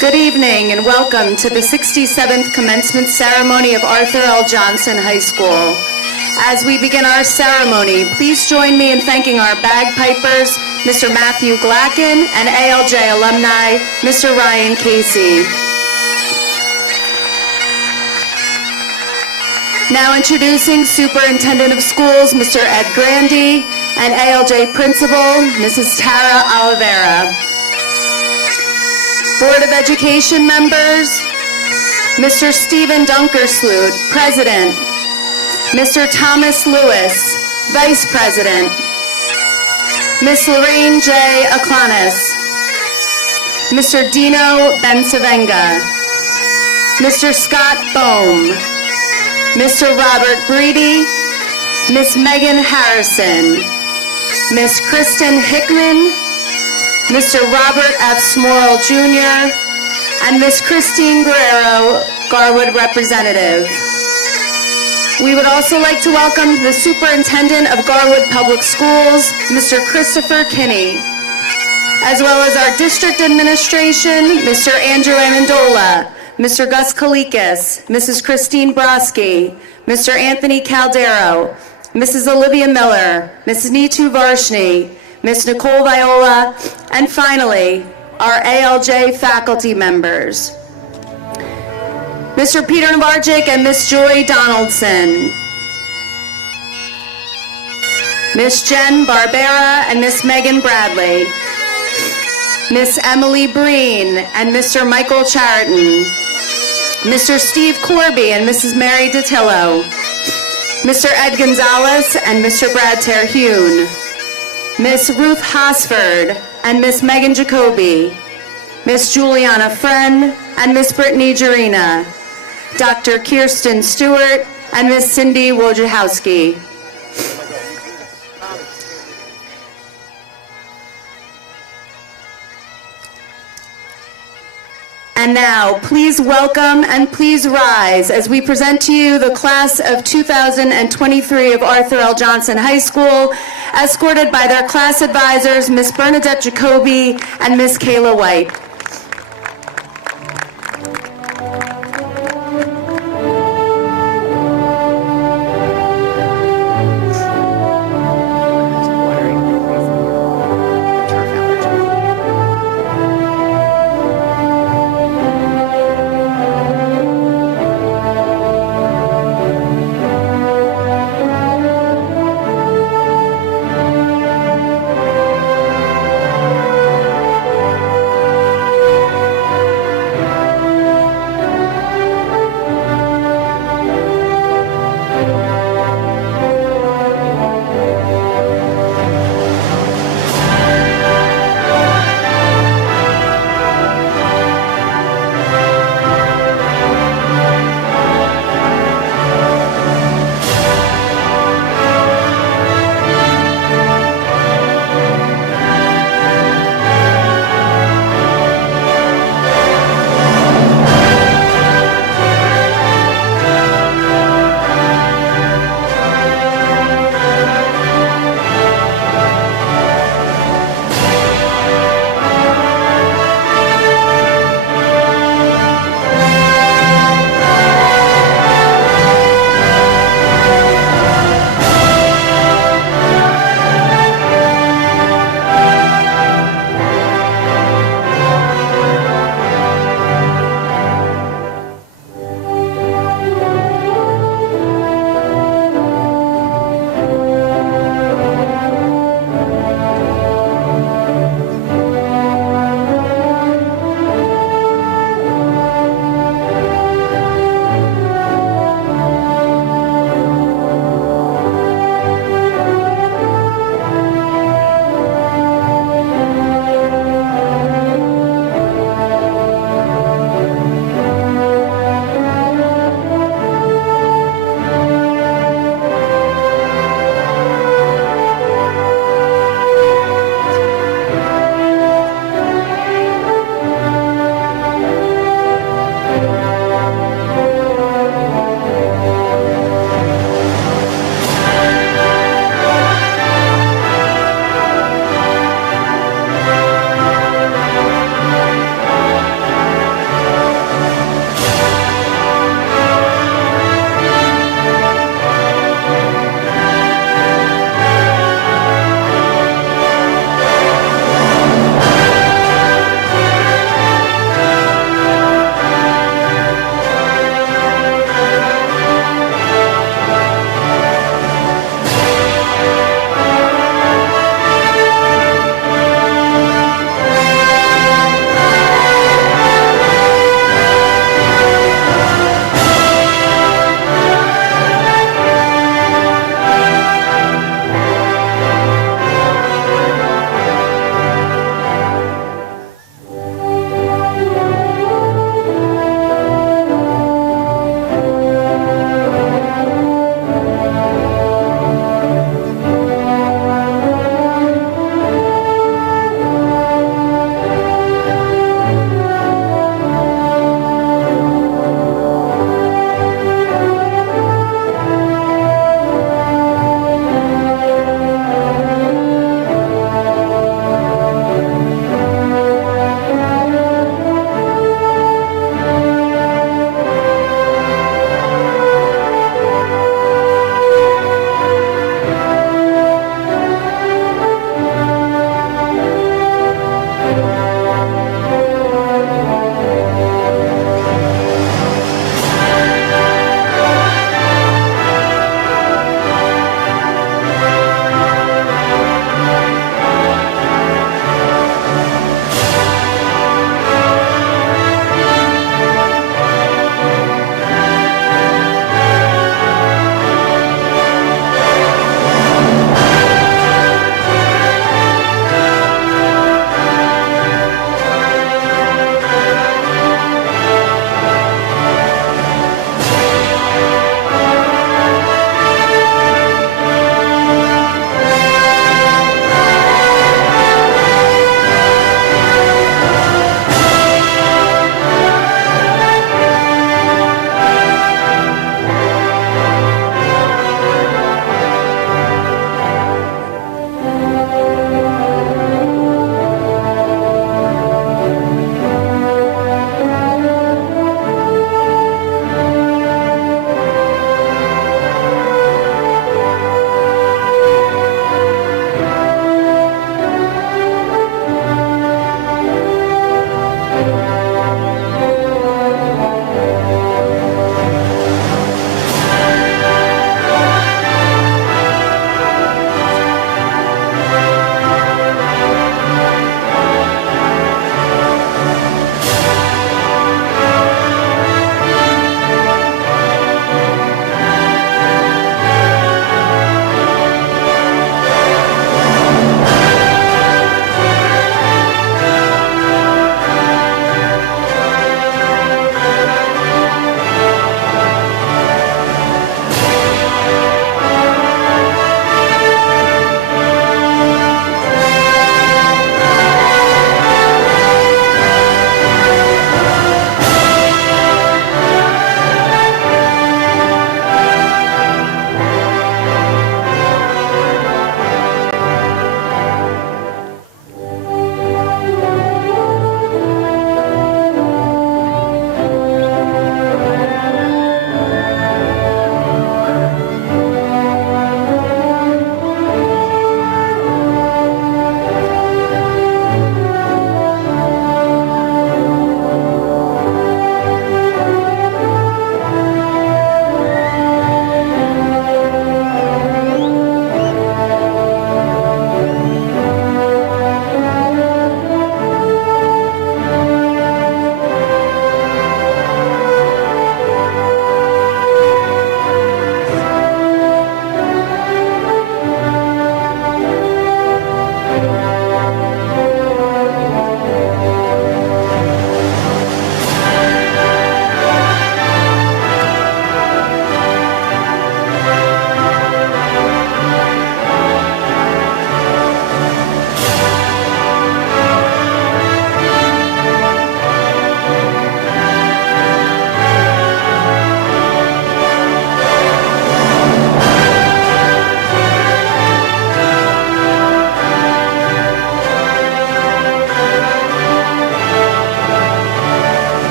Good evening and welcome to the 67th commencement ceremony of Arthur L. Johnson High School. As we begin our ceremony, please join me in thanking our bagpipers, Mr. Matthew Glacken, and A.L.J alumni, Mr. Ryan Casey. Now introducing Superintendent of Schools, Mr. Ed Grandy, and A.L.J Principal, Mrs. Tara Oliveira. Board of Education members, Mr. Stephen Dunkersloot, President, Mr. Thomas Lewis, Vice President, Ms. Lorraine J. Aklanis, Mr. Dino Bensavenga, Mr. Scott Bohm, Mr. Robert Breedy, Ms. Megan Harrison, Ms. Kristen Hickman, Mr. Robert F. Smorrell Jr., and Ms. Christine Guerrero, Garwood Representative. We would also like to welcome the Superintendent of Garwood Public Schools, Mr. Christopher Kinney, as well as our District Administration, Mr. Andrew Amendola, Mr. Gus Kalikas, Mrs. Christine Broski, Mr. Anthony Caldero, Mrs. Olivia Miller, Mrs. Neetu Varshni, Ms. Nicole Viola, and finally, our A.L.J faculty members, Mr. Peter Navarczyk and Ms. Joy Donaldson, Ms. Jen Barbera and Ms. Megan Bradley, Ms. Emily Breen and Mr. Michael Chariton, Mr. Steve Corby and Mrs. Mary Datillo, Mr. Ed Gonzalez and Mr. Brad Terhune, Ms. Ruth Hosford and Ms. Megan Jacoby, Ms. Juliana Friend and Ms. Brittany Jarina, Dr. Kirsten Stewart and Ms. Cindy Wojciechowski. And now, please welcome and please rise as we present to you the class of 2023 of Arthur L. Johnson High School, escorted by their class advisors, Ms. Bernadette Jacoby and Ms. Kayla White.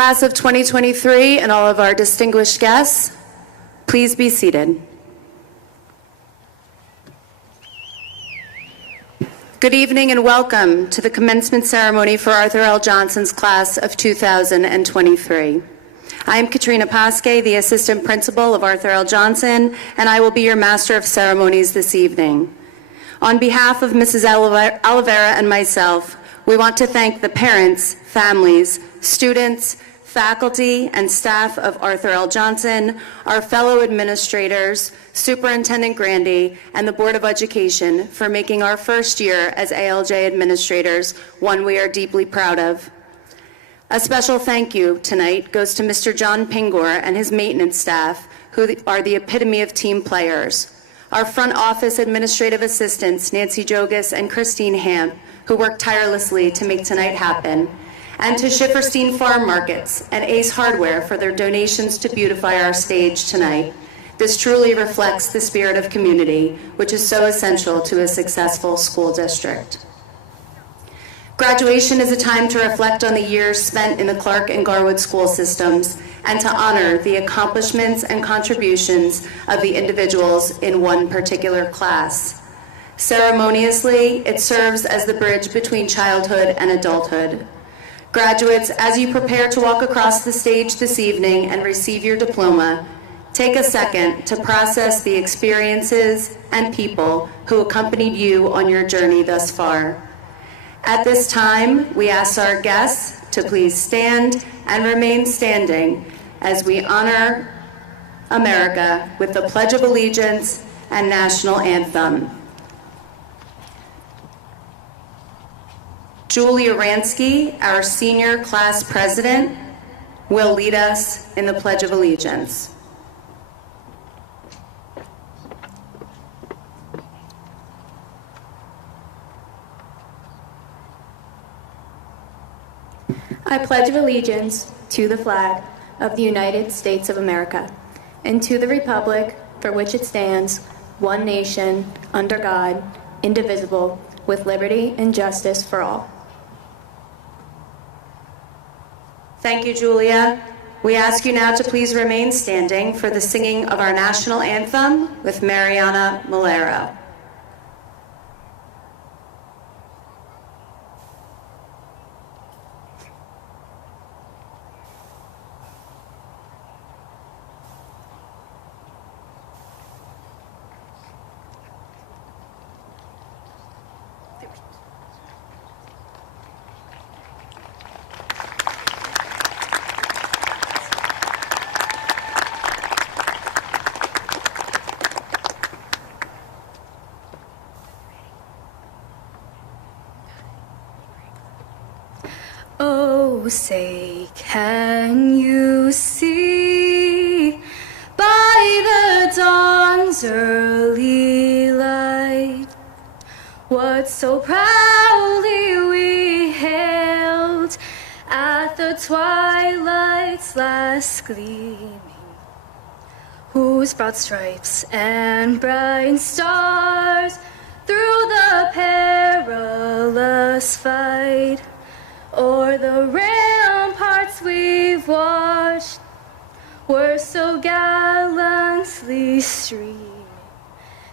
Class of 2023 and all of our distinguished guests, please be seated. Good evening and welcome to the commencement ceremony for Arthur L. Johnson's class of 2023. I am Katrina Pasque, the Assistant Principal of Arthur L. Johnson, and I will be your Master of Ceremonies this evening. On behalf of Mrs. Oliveira and myself, we want to thank the parents, families, students, faculty, and staff of Arthur L. Johnson, our fellow administrators, Superintendent Grandy, and the Board of Education for making our first year as A.L.J administrators one we are deeply proud of. A special thank you tonight goes to Mr. John Pingor and his maintenance staff, who are the epitome of team players. Our front office administrative assistants, Nancy Jogas and Christine Hamp, who worked tirelessly to make tonight happen, and to Schifferstein Farm Markets and Ace Hardware for their donations to beautify our stage tonight. This truly reflects the spirit of community, which is so essential to a successful school district. Graduation is a time to reflect on the years spent in the Clark and Garwood school systems and to honor the accomplishments and contributions of the individuals in one particular class. Ceremoniously, it serves as the bridge between childhood and adulthood. Graduates, as you prepare to walk across the stage this evening and receive your diploma, take a second to process the experiences and people who accompanied you on your journey thus far. At this time, we ask our guests to please stand and remain standing as we honor America with the Pledge of Allegiance and National Anthem. Julia Ransky, our senior class president, will lead us in the Pledge of Allegiance. I pledge allegiance to the flag of the United States of America and to the republic for which it stands, one nation, under God, indivisible, with liberty and justice for all. Thank you, Julia. We ask you now to please remain standing for the singing of our national anthem with Mariana Malero. Oh, say, can you see by the dawn's early light what so proudly we hailed at the twilight's last gleaming, whose broad stripes and bright stars through the perilous fight o'er the ramparts we've watched were so gallantly streaming,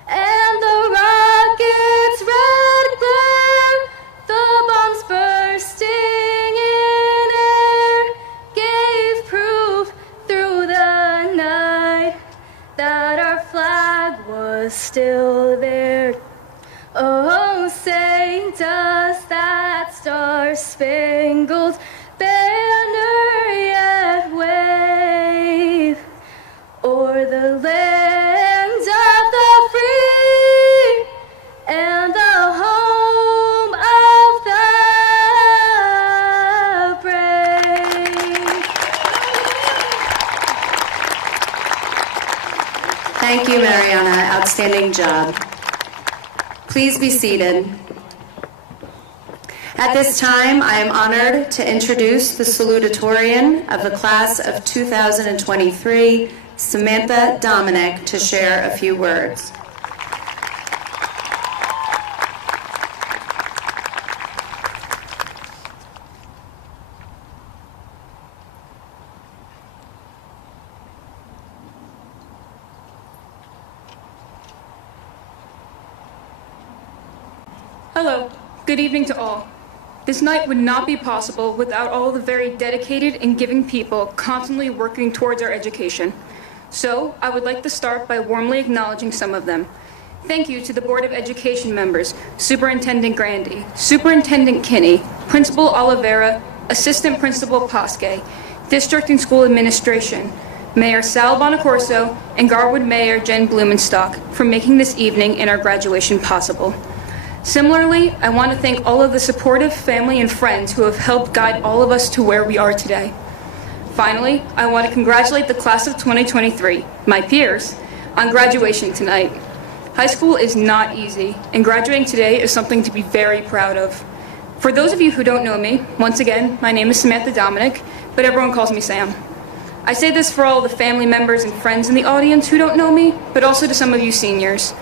and the rocket's red glare, the bombs bursting in air, gave proof through the night that our flag was still there. Oh, say, does that star-spangled banner yet wave o'er the land of the free and the home of the brave? Thank you, Mariana. Outstanding job. Please be seated. At this time, I am honored to introduce the salutatorian of the class of 2023, Samantha Dominic, to share a few words. Hello, good evening to all. This night would not be possible without all the very dedicated and giving people constantly working towards our education. So, I would like to start by warmly acknowledging some of them. Thank you to the Board of Education members, Superintendent Grandy, Superintendent Kinney, Principal Oliveira, Assistant Principal Pasque, District and School Administration, Mayor Sal Bonacorso, and Garwood Mayor Jen Blumenstock for making this evening and our graduation possible. Similarly, I want to thank all of the supportive family and friends who have helped guide all of us to where we are today. Finally, I want to congratulate the class of 2023, my peers, on graduation tonight. High school is not easy, and graduating today is something to be very proud of. For those of you who don't know me, once again, my name is Samantha Dominic, but everyone calls me Sam. I say this for all the family members and friends in the audience who don't know me, but also to some of you seniors.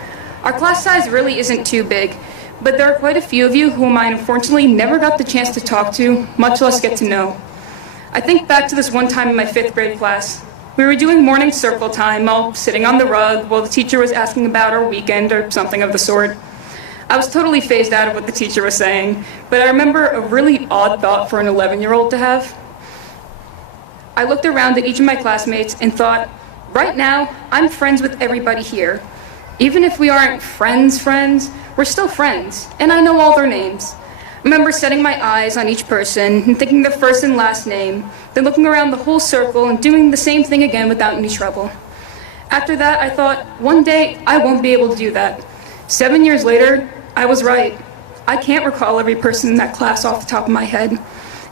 Our class size really isn't too big, but there are quite a few of you whom I unfortunately never got the chance to talk to, much less get to know. I think back to this one time in my 5th grade class. We were doing morning circle time, all sitting on the rug while the teacher was asking about our weekend or something of the sort. I was totally phased out of what the teacher was saying, but I remember a really odd thought for an 11-year-old to have. I looked around at each of my classmates and thought, right now, I'm friends with everybody here. Even if we aren't friends, we're still friends, and I know all their names. I remember setting my eyes on each person and thinking their first and last name, then looking around the whole circle and doing the same thing again without any trouble. After that, I thought, one day, I won't be able to do that. 7 years later, I was right. I can't recall every person in that class off the top of my head,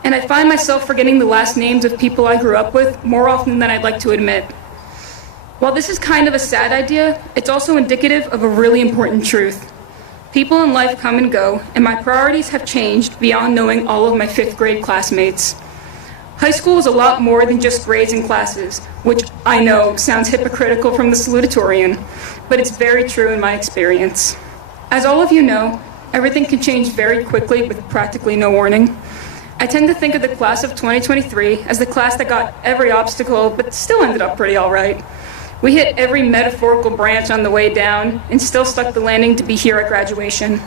and I find myself forgetting the last names of people I grew up with more often than I'd like to admit. While this is kind of a sad idea, it's also indicative of a really important truth. People in life come and go, and my priorities have changed beyond knowing all of my 5th grade classmates. High school is a lot more than just grades and classes, which I know sounds hypocritical from the salutatorian, but it's very true in my experience. As all of you know, everything can change very quickly with practically no warning. I tend to think of the class of 2023 as the class that got every obstacle, but still ended up pretty all right. We hit every metaphorical branch on the way down and still stuck the landing to be here at graduation.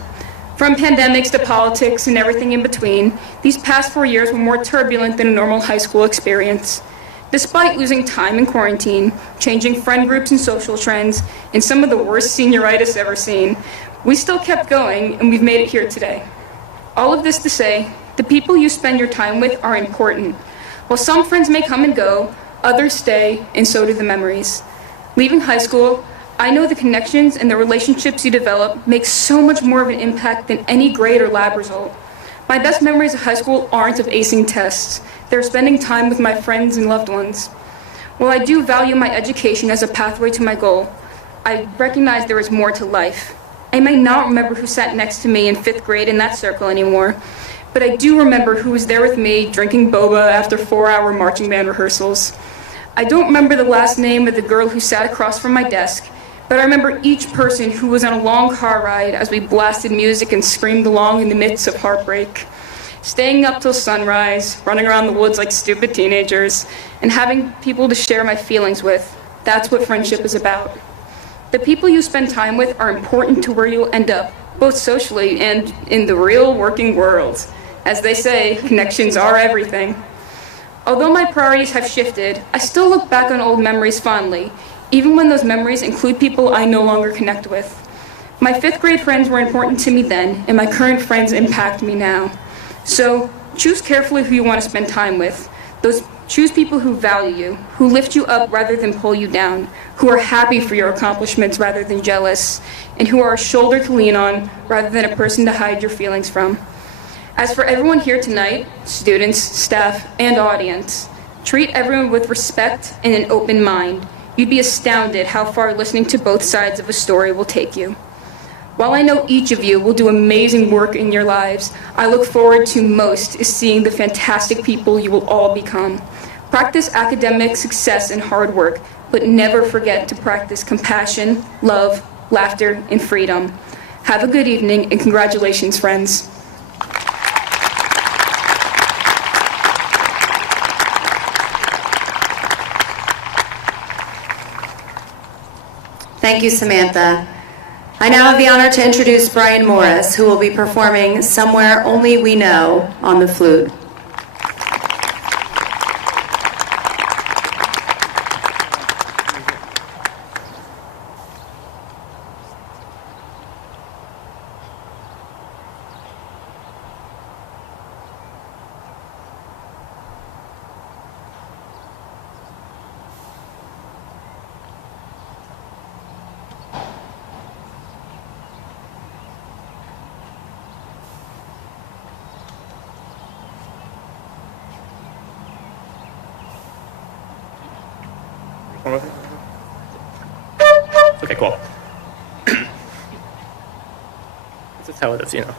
From pandemics to politics and everything in between, these past 4 years were more turbulent than a normal high school experience. Despite losing time in quarantine, changing friend groups and social trends, and some of the worst senioritis ever seen, we still kept going and we've made it here today. All of this to say, the people you spend your time with are important. While some friends may come and go, others stay, and so do the memories. Leaving high school, I know the connections and the relationships you develop make so much more of an impact than any grade or lab result. My best memories of high school aren't of acing tests. They're spending time with my friends and loved ones. While I do value my education as a pathway to my goal, I recognize there is more to life. I may not remember who sat next to me in 5th grade in that circle anymore, but I do remember who was there with me drinking boba after 4-hour marching band rehearsals. I don't remember the last name of the girl who sat across from my desk, but I remember each person who was on a long car ride as we blasted music and screamed along in the midst of heartbreak. Staying up till sunrise, running around the woods like stupid teenagers, and having people to share my feelings with. That's what friendship is about. The people you spend time with are important to where you'll end up, both socially and in the real working world. As they say, connections are everything. Although my priorities have shifted, I still look back on old memories fondly, even when those memories include people I no longer connect with. My 5th grade friends were important to me then, and my current friends impact me now. So, choose carefully who you want to spend time with. Choose people who value you, who lift you up rather than pull you down, who are happy for your accomplishments rather than jealous, and who are a shoulder to lean on rather than a person to hide your feelings from. As for everyone here tonight, students, staff, and audience, treat everyone with respect and an open mind. You'd be astounded how far listening to both sides of a story will take you. While I know each of you will do amazing work in your lives, I look forward to most is seeing the fantastic people you will all become. Practice academic success and hard work, but never forget to practice compassion, love, laughter, and freedom. Have a good evening, and congratulations, friends. Thank you, Samantha. I now have the honor to introduce Brian Morris, who will be performing Somewhere Only We Know on the flute. Okay, cool. This is how it is, you know.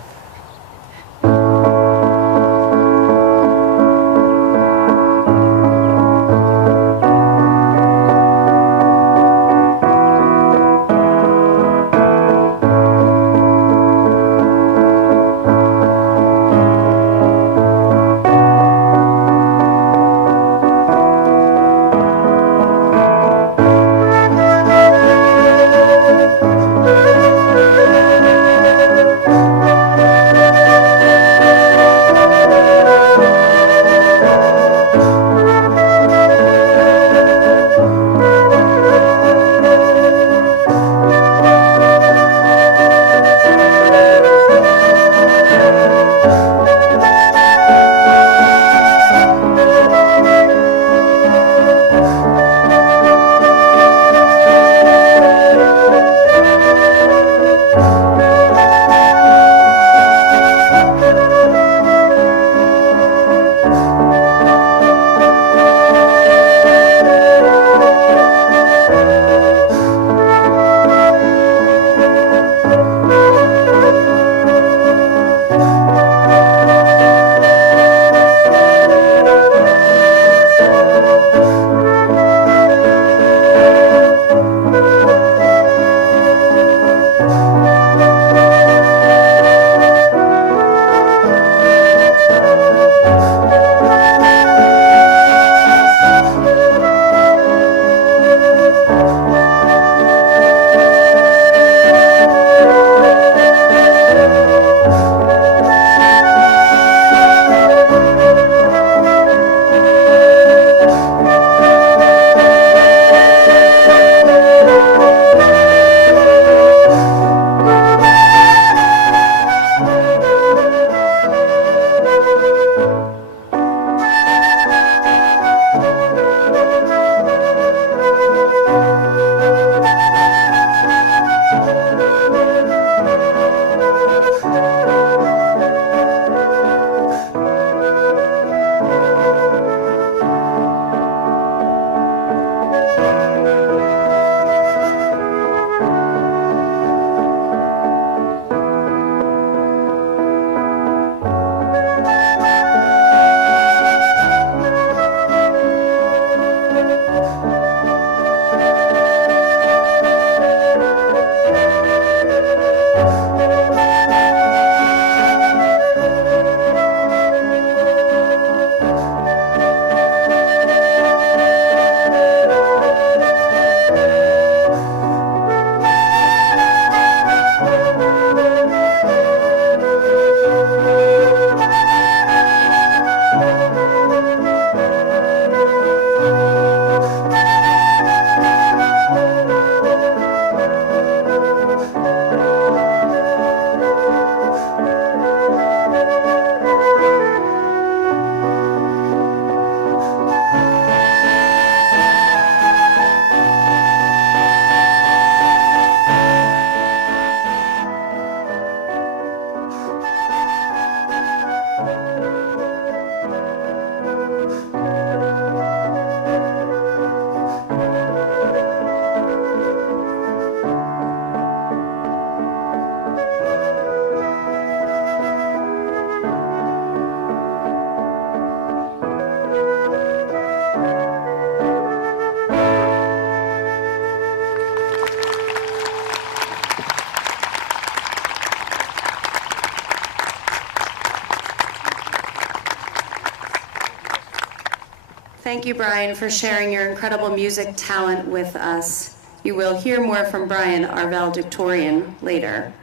Thank you, Brian, for sharing your incredible music talent with us. You will hear more from Brian, our valedictorian, later.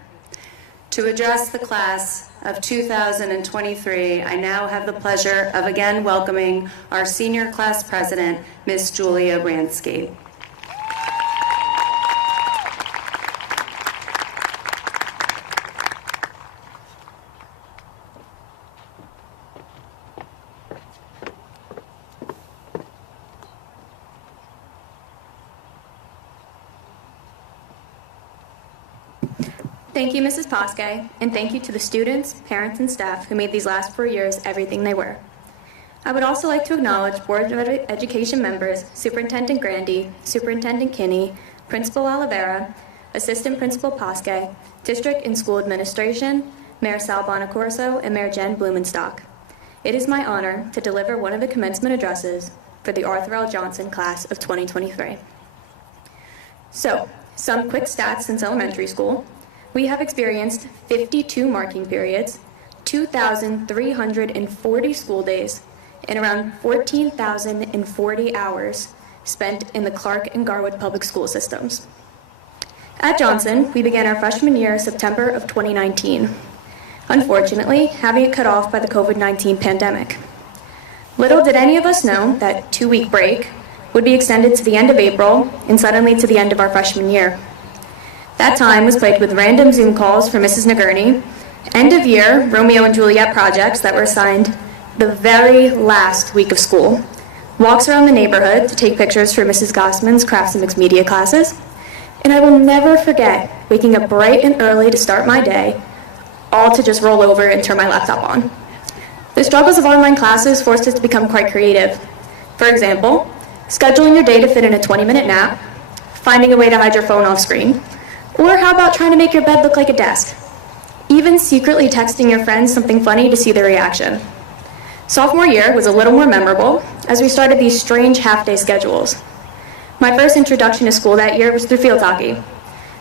To address the class of 2023, I now have the pleasure of again welcoming our senior class president, Ms. Julia Bransky. Thank you, Mrs. Posque, and thank you to the students, parents, and staff who made these last 4 years everything they were. I would also like to acknowledge Board of Education members, Superintendent Grandy, Superintendent Kinney, Principal Oliveira, Assistant Principal Posque, District and School Administration, Mayor Sal Bonacorso, and Mayor Jen Blumenstock. It is my honor to deliver one of the commencement addresses for the Arthur L. Johnson class of 2023. So, some quick stats since elementary school. We have experienced 52 marking periods, 2,340 school days, and around 14,040 hours spent in the Clark and Garwood public school systems. At Johnson, we began our freshman year September of 2019, unfortunately having it cut off by the COVID-19 pandemic. Little did any of us know that 2-week break would be extended to the end of April and suddenly to the end of our freshman year. That time was plagued with random Zoom calls from Mrs. Nagurney, end-of-year Romeo and Juliet projects that were assigned the very last week of school, walks around the neighborhood to take pictures for Mrs. Gossman's crafts and mixed media classes, and I will never forget waking up bright and early to start my day, all to just roll over and turn my laptop on. The struggles of online classes forced us to become quite creative. For example, scheduling your day to fit in a 20-minute nap, finding a way to hide your phone off screen, or how about trying to make your bed look like a desk? Even secretly texting your friends something funny to see their reaction. Sophomore year was a little more memorable as we started these strange half-day schedules. My first introduction to school that year was through field hockey.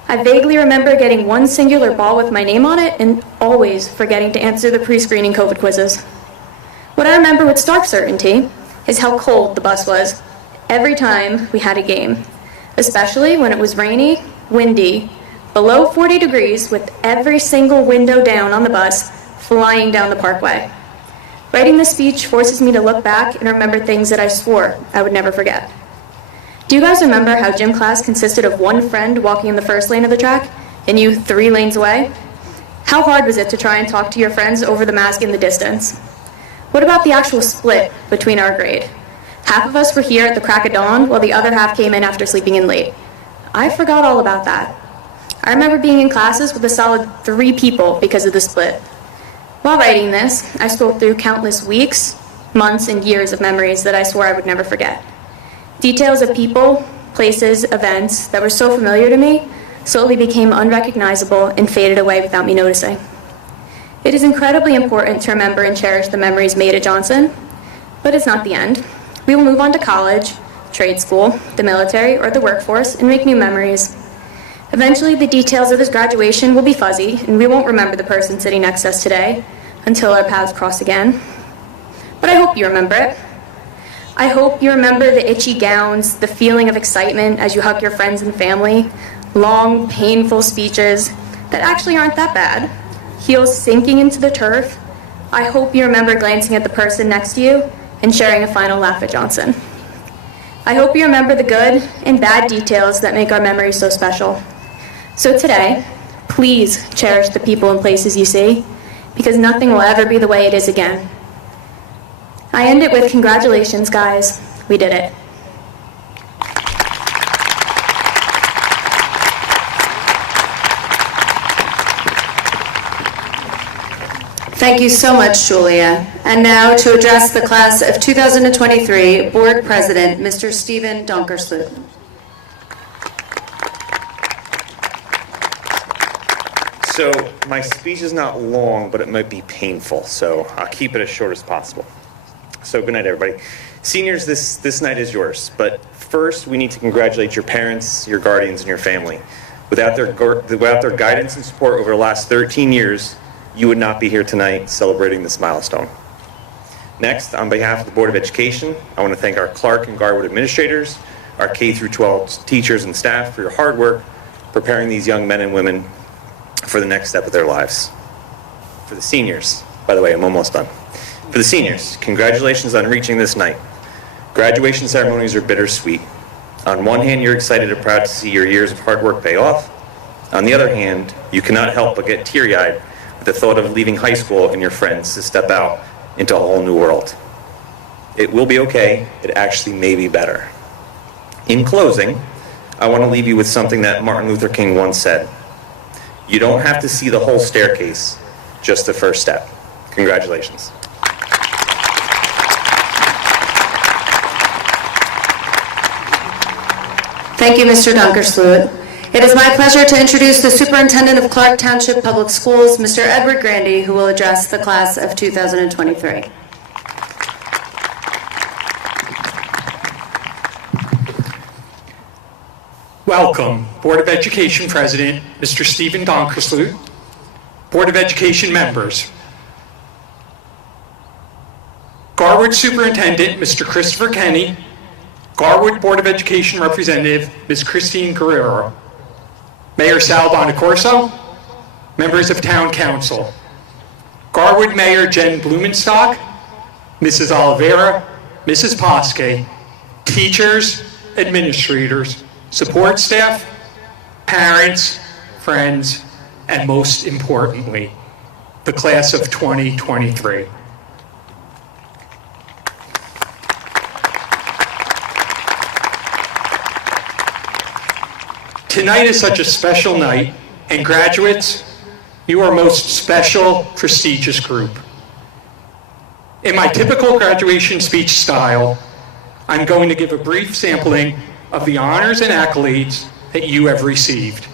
I vaguely remember getting one singular ball with my name on it and always forgetting to answer the pre-screening COVID quizzes. What I remember with stark certainty is how cold the bus was every time we had a game, especially when it was rainy, windy, below 40 degrees with every single window down on the bus flying down the parkway. Writing this speech forces me to look back and remember things that I swore I would never forget. Do you guys remember how gym class consisted of one friend walking in the first lane of the track and you 3 lanes away? How hard was it to try and talk to your friends over the mask in the distance? What about the actual split between our grade? Half of us were here at the crack of dawn while the other half came in after sleeping in late. I forgot all about that. I remember being in classes with a solid 3 people because of the split. While writing this, I scrolled through countless weeks, months, and years of memories that I swore I would never forget. Details of people, places, events that were so familiar to me slowly became unrecognizable and faded away without me noticing. It is incredibly important to remember and cherish the memories made at Johnson, but it's not the end. We will move on to college, trade school, the military, or the workforce and make new memories. Eventually, the details of this graduation will be fuzzy, and we won't remember the person sitting next to us today until our paths cross again. But I hope you remember it. I hope you remember the itchy gowns, the feeling of excitement as you hug your friends and family, long, painful speeches that actually aren't that bad, heels sinking into the turf. I hope you remember glancing at the person next to you and sharing a final laugh at Johnson. I hope you remember the good and bad details that make our memories so special. So today, please cherish the people and places you see, because nothing will ever be the way it is again. I end it with congratulations, guys. We did it. Thank you so much, Julia. And now to address the class of 2023, Board President, Mr. Stephen Donkersloot. So my speech is not long, but it might be painful, so I'll keep it as short as possible. So good night, everybody. Seniors, this night is yours, but first we need to congratulate your parents, your guardians, and your family. Without their guidance and support over the last 13 years, you would not be here tonight celebrating this milestone. Next, on behalf of the Board of Education, I want to thank our Clark and Garwood administrators our K through 12 teachers and staff for your hard work preparing these young men and women for the next step of their lives. For the seniors, by the way, I'm almost done. For the seniors, congratulations on reaching this night. Graduation ceremonies are bittersweet. On one hand, you're excited and proud to see your years of hard work pay off. On the other hand, you cannot help but get teary-eyed with the thought of leaving high school and your friends to step out into a whole new world. It will be okay. It actually may be better. In closing, I want to leave you with something that Martin Luther King once said. You don't have to see the whole staircase, just the first step. Congratulations. Thank you, Mr. Donkersloot. It is my pleasure to introduce the Superintendent of Clark Township Public Schools, Mr. Edward Grandy, who will address the class of 2023. Welcome, Board of Education President, Mr. Stephen Donkersloot, Board of Education members, Garwood Superintendent, Mr. Christopher Kenny, Garwood Board of Education Representative, Ms. Christine Guerrero, Mayor Sal Bonacorso, members of Town Council, Garwood Mayor Jen Blumenstock, Mrs. Oliveira, Mrs. Posque, teachers, administrators, support staff, parents, friends, and most importantly, the class of 2023. Tonight is such a special night, and graduates, you are most special, prestigious group. In my typical graduation speech style, I'm going to give a brief sampling of the honors and accolades that you have received.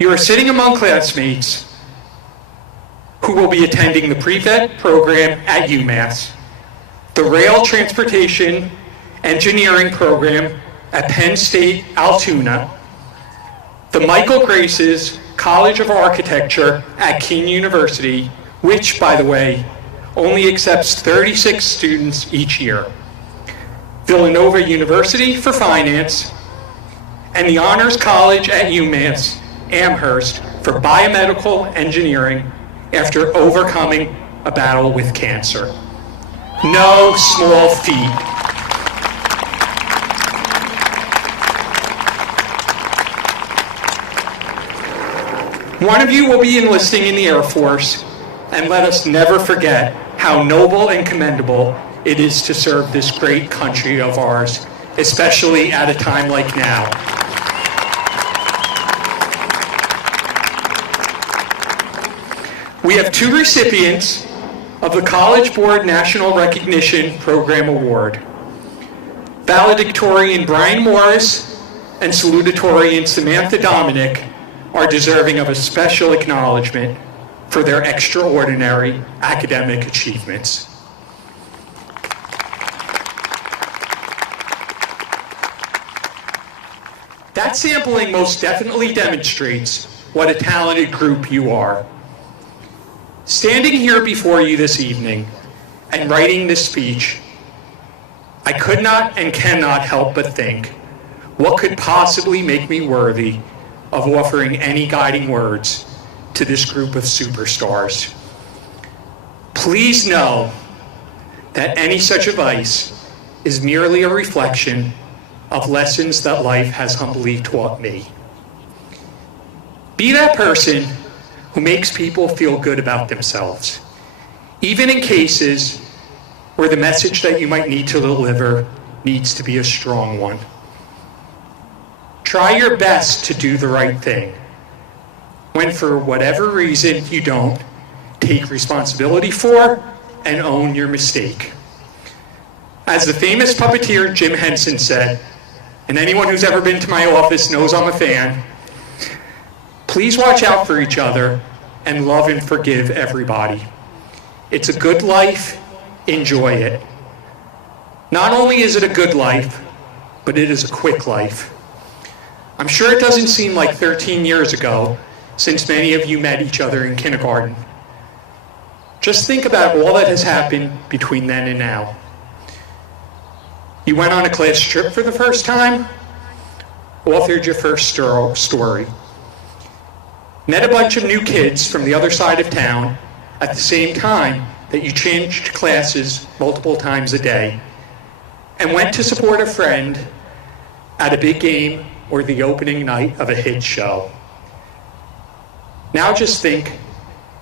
You are sitting among classmates who will be attending the pre-vet program at UMass, the rail transportation engineering program at Penn State Altoona, the Michael Grace's College of Architecture at King University, which, by the way, only accepts 36 students each year, Villanova University for finance, and the Honors College at UMass Amherst for biomedical engineering after overcoming a battle with cancer. No small feat. One of you will be enlisting in the Air Force, and let us never forget how noble and commendable it is to serve this great country of ours, especially at a time like now. We have two recipients of the College Board National Recognition Program Award. Valedictorian Brian Morris and salutatorian Samantha Dominic are deserving of a special acknowledgement for their extraordinary academic achievements. That sampling most definitely demonstrates what a talented group you are. Standing here before you this evening and writing this speech, I could not and cannot help but think, what could possibly make me worthy of offering any guiding words to this group of superstars? Please know that any such advice is merely a reflection of lessons that life has humbly taught me. Be that person who makes people feel good about themselves, even in cases where the message that you might need to deliver needs to be a strong one. Try your best to do the right thing. When for whatever reason you don't, take responsibility for and own your mistake. As the famous puppeteer Jim Henson said, and anyone who's ever been to my office knows I'm a fan, please watch out for each other and love and forgive everybody. It's a good life, enjoy it. Not only is it a good life, but it is a quick life. I'm sure it doesn't seem like 13 years ago since many of you met each other in kindergarten. Just think about all that has happened between then and now. You went on a class trip for the first time, authored your first story, met a bunch of new kids from the other side of town at the same time that you changed classes multiple times a day, and went to support a friend at a big game or the opening night of a hit show. Now just think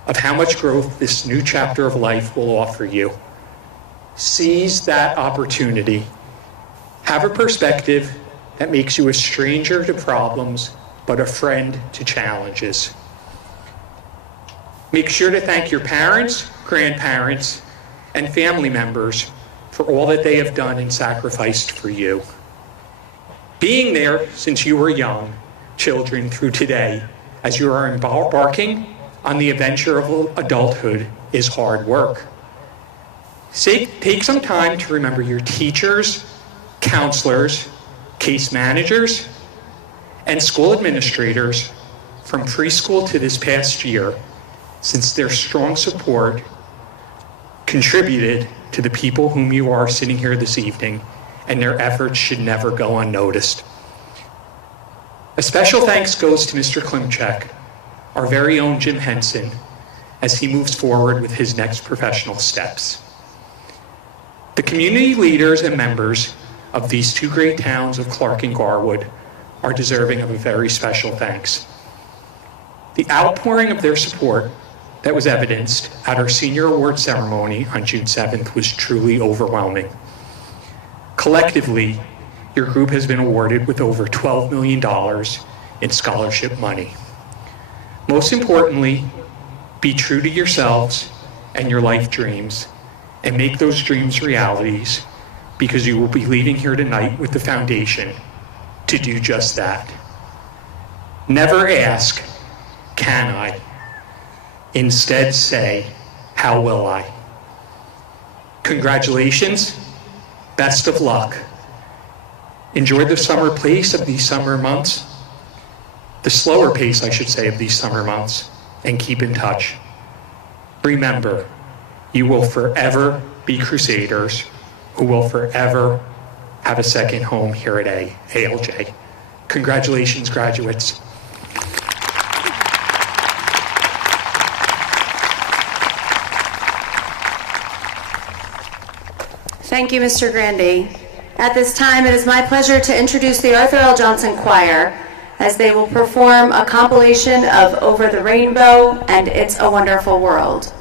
of how much growth this new chapter of life will offer you. Seize that opportunity. Have a perspective that makes you a stranger to problems, but a friend to challenges. Make sure to thank your parents, grandparents, and family members for all that they have done and sacrificed for you. Being there since you were young, children, through today, as you are embarking on the adventure of adulthood, is hard work. Take some time to remember your teachers, counselors, case managers, and school administrators from preschool to this past year, since their strong support contributed to the people whom you are sitting here this evening, and their efforts should never go unnoticed. A special thanks goes to Mr. Klimchek, our very own Jim Henson, as he moves forward with his next professional steps. The community leaders and members of these two great towns of Clark and Garwood are deserving of a very special thanks. The outpouring of their support that was evidenced at our senior award ceremony on June 7th was truly overwhelming. Collectively, your group has been awarded with over $12 million in scholarship money. Most importantly, be true to yourselves and your life dreams, and make those dreams realities, because you will be leaving here tonight with the foundation to do just that. Never ask, can I? Instead say, how will I? Congratulations, best of luck. Enjoy the summer pace of these summer months, the slower pace, I should say, of these summer months, and keep in touch. Remember, you will forever be Crusaders who will forever have a second home here at A.L.J. Congratulations, graduates. Thank you, Mr. Grandy. At this time, it is my pleasure to introduce the Arthur L. Johnson Choir, as they will perform a compilation of Over the Rainbow and It's a Wonderful World.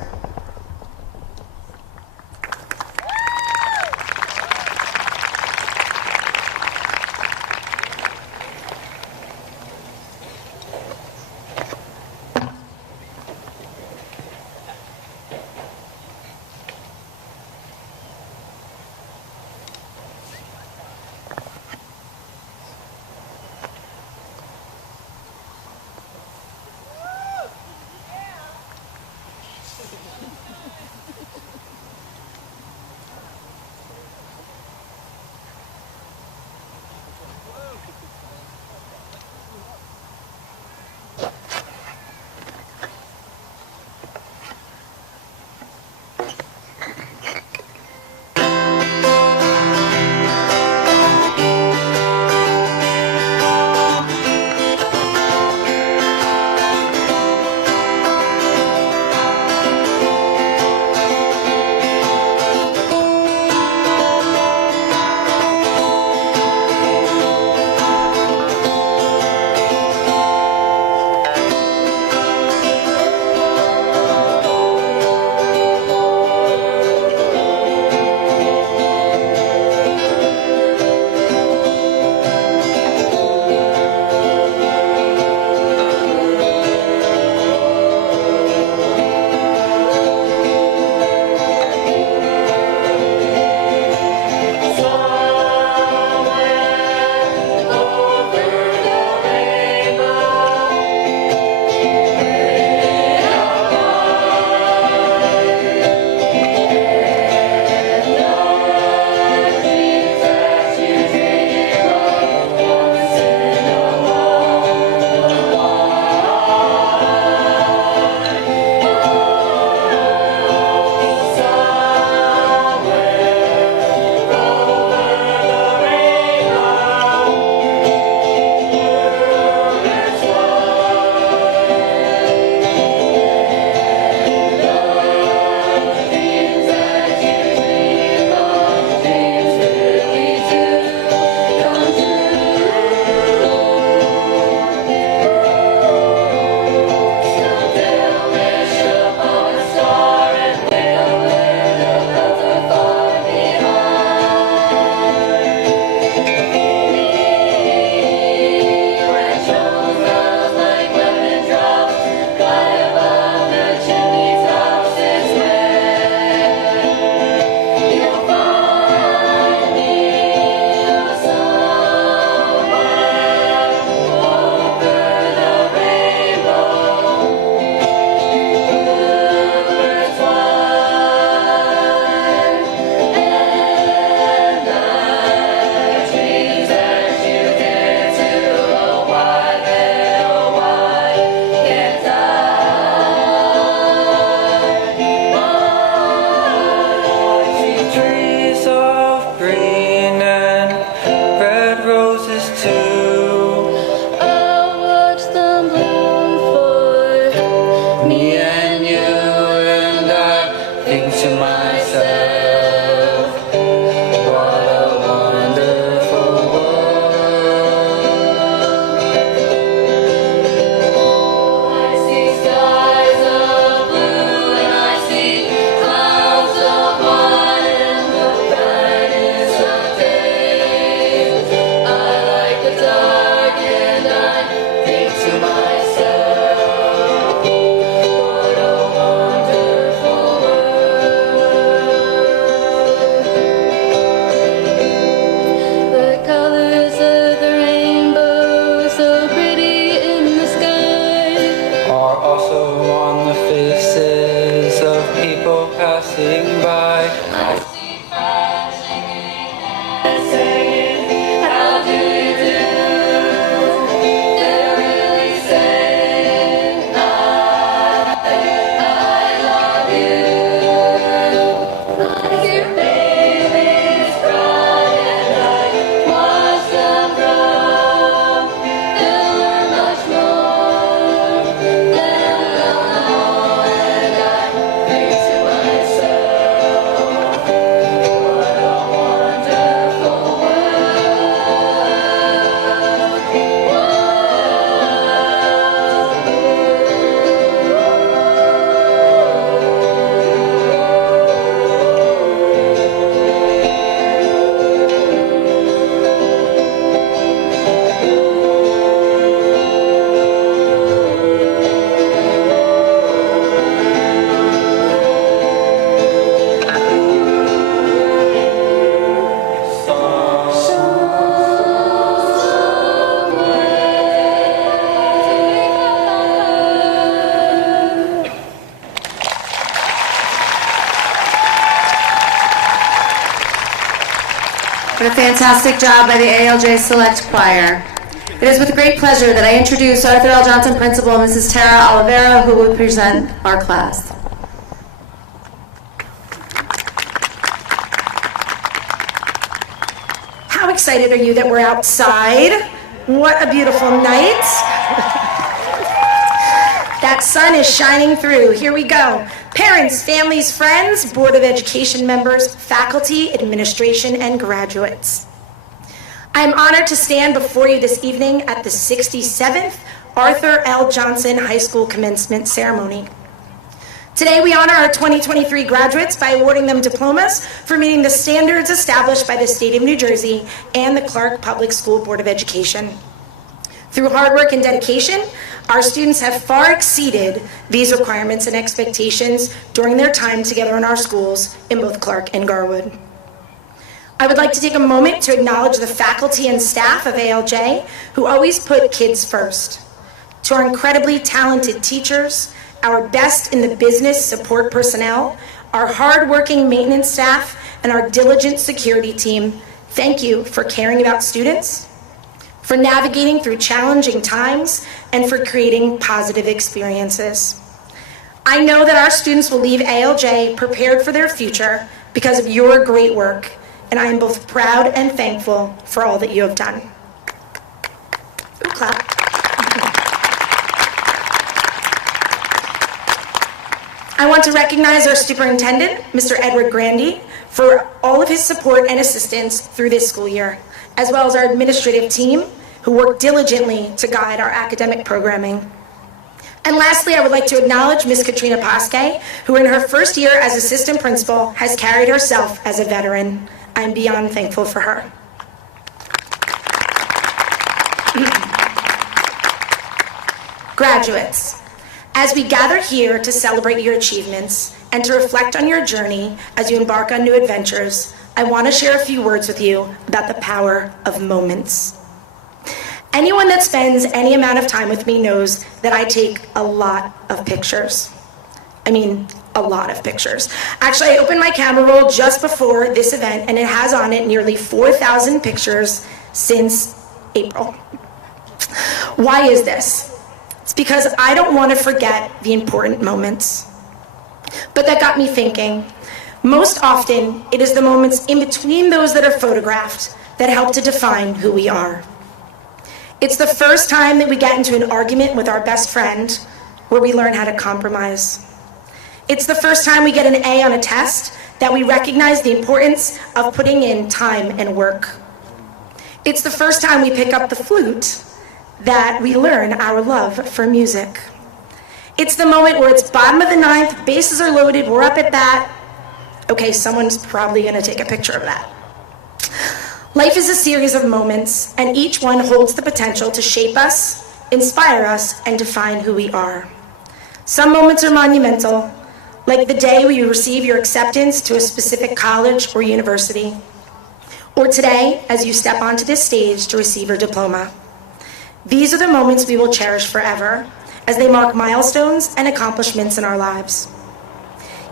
to myself, what a wonderful world. I see skies of blue and I see clouds of white and the brightness of day. I like the dark and I think to myself, what a wonderful world. The colors of the rainbow, so pretty in the sky, are also on the faces of people passing by. I see friends singing and singing, how do you do? They're really saying, I love you. I hear babies cry and I watch them grow. They'll learn much more than they'll know, and I think to myself, what a wonderful What a fantastic job by the A.L.J Select Choir. It is with great pleasure that I introduce Arthur L. Johnson Principal and Mrs. Tara Oliveira, who will present our class. How excited are you that we're outside? What a beautiful night. That sun is shining through. Here we go. Parents, families, friends, Board of Education members, faculty, administration, and graduates. I am honored to stand before you this evening at the 67th Arthur L. Johnson High School Commencement Ceremony. Today we honor our 2023 graduates by awarding them diplomas for meeting the standards established by the state of New Jersey and the Clark Public School Board of Education. Through hard work and dedication, our students have far exceeded these requirements and expectations during their time together in our schools in both Clark and Garwood. I would like to take a moment to acknowledge the faculty and staff of ALJ who always put kids first. To our incredibly talented teachers, our best in the business support personnel, our hardworking maintenance staff, and our diligent security team, thank you for caring about students, for navigating through challenging times, and for creating positive experiences. I know that our students will leave ALJ prepared for their future because of your great work, and I am both proud and thankful for all that you have done. Ooh, clap. I want to recognize our superintendent, Mr. Edward Grandy, for all of his support and assistance through this school year, as well as our administrative team, who work diligently to guide our academic programming. And lastly, I would like to acknowledge Ms. Katrina Pasque, who in her first year as assistant principal has carried herself as a veteran. I'm beyond thankful for her. Graduates, as we gather here to celebrate your achievements and to reflect on your journey as you embark on new adventures, I want to share a few words with you about the power of moments. Anyone that spends any amount of time with me knows that I take a lot of pictures. I mean, a lot of pictures. Actually, I opened my camera roll just before this event, and it has on it nearly 4,000 pictures since April. Why is this? It's because I don't want to forget the important moments. But that got me thinking. Most often, it is the moments in between those that are photographed that help to define who we are. It's the first time that we get into an argument with our best friend where we learn how to compromise. It's the first time we get an A on a test that we recognize the importance of putting in time and work. It's the first time we pick up the flute that we learn our love for music. It's the moment where it's bottom of the ninth, bases are loaded, we're up at bat. Okay, someone's probably gonna take a picture of that. Life is a series of moments, and each one holds the potential to shape us, inspire us, and define who we are. Some moments are monumental, like the day where you receive your acceptance to a specific college or university, or today as you step onto this stage to receive your diploma. These are the moments we will cherish forever, as they mark milestones and accomplishments in our lives.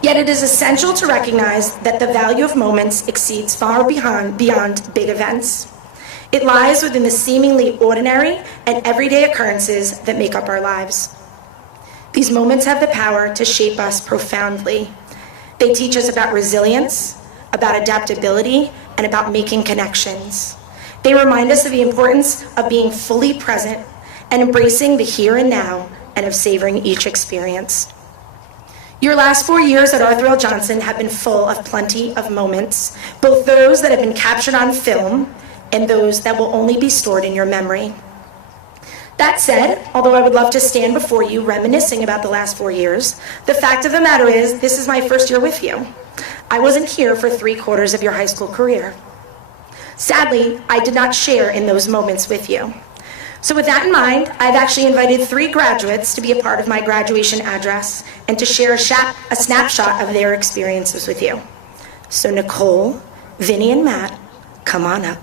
Yet it is essential to recognize that the value of moments exceeds far beyond big events. It lies within the seemingly ordinary and everyday occurrences that make up our lives. These moments have the power to shape us profoundly. They teach us about resilience, about adaptability, and about making connections. They remind us of the importance of being fully present and embracing the here and now, and of savoring each experience. Your last 4 years at Arthur L. Johnson have been full of plenty of moments, both those that have been captured on film and those that will only be stored in your memory. That said, although I would love to stand before you reminiscing about the last 4 years, the fact of the matter is this is my first year with you. I wasn't here for 3/4 of your high school career. Sadly, I did not share in those moments with you. So with that in mind, I've actually invited 3 graduates to be a part of my graduation address and to share a snapshot of their experiences with you. So Nicole, Vinny, and Matt, come on up.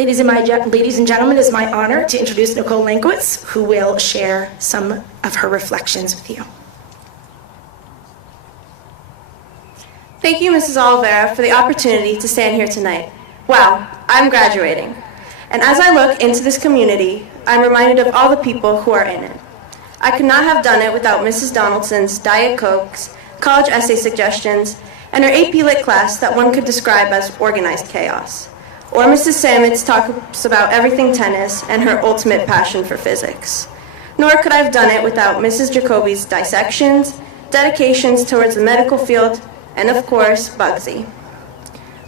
Ladies and gentlemen, it is my honor to introduce Nicole Lankowitz, who will share some of her reflections with you. Thank you, Mrs. Oliveira, for the opportunity to stand here tonight. Wow, I'm graduating. And as I look into this community, I'm reminded of all the people who are in it. I could not have done it without Mrs. Donaldson's Diet Cokes, college essay suggestions, and her AP Lit class that one could describe as organized chaos. Or Mrs. Samitz talks about everything tennis and her ultimate passion for physics. Nor could I have done it without Mrs. Jacoby's dissections, dedications towards the medical field, and of course, Bugsy.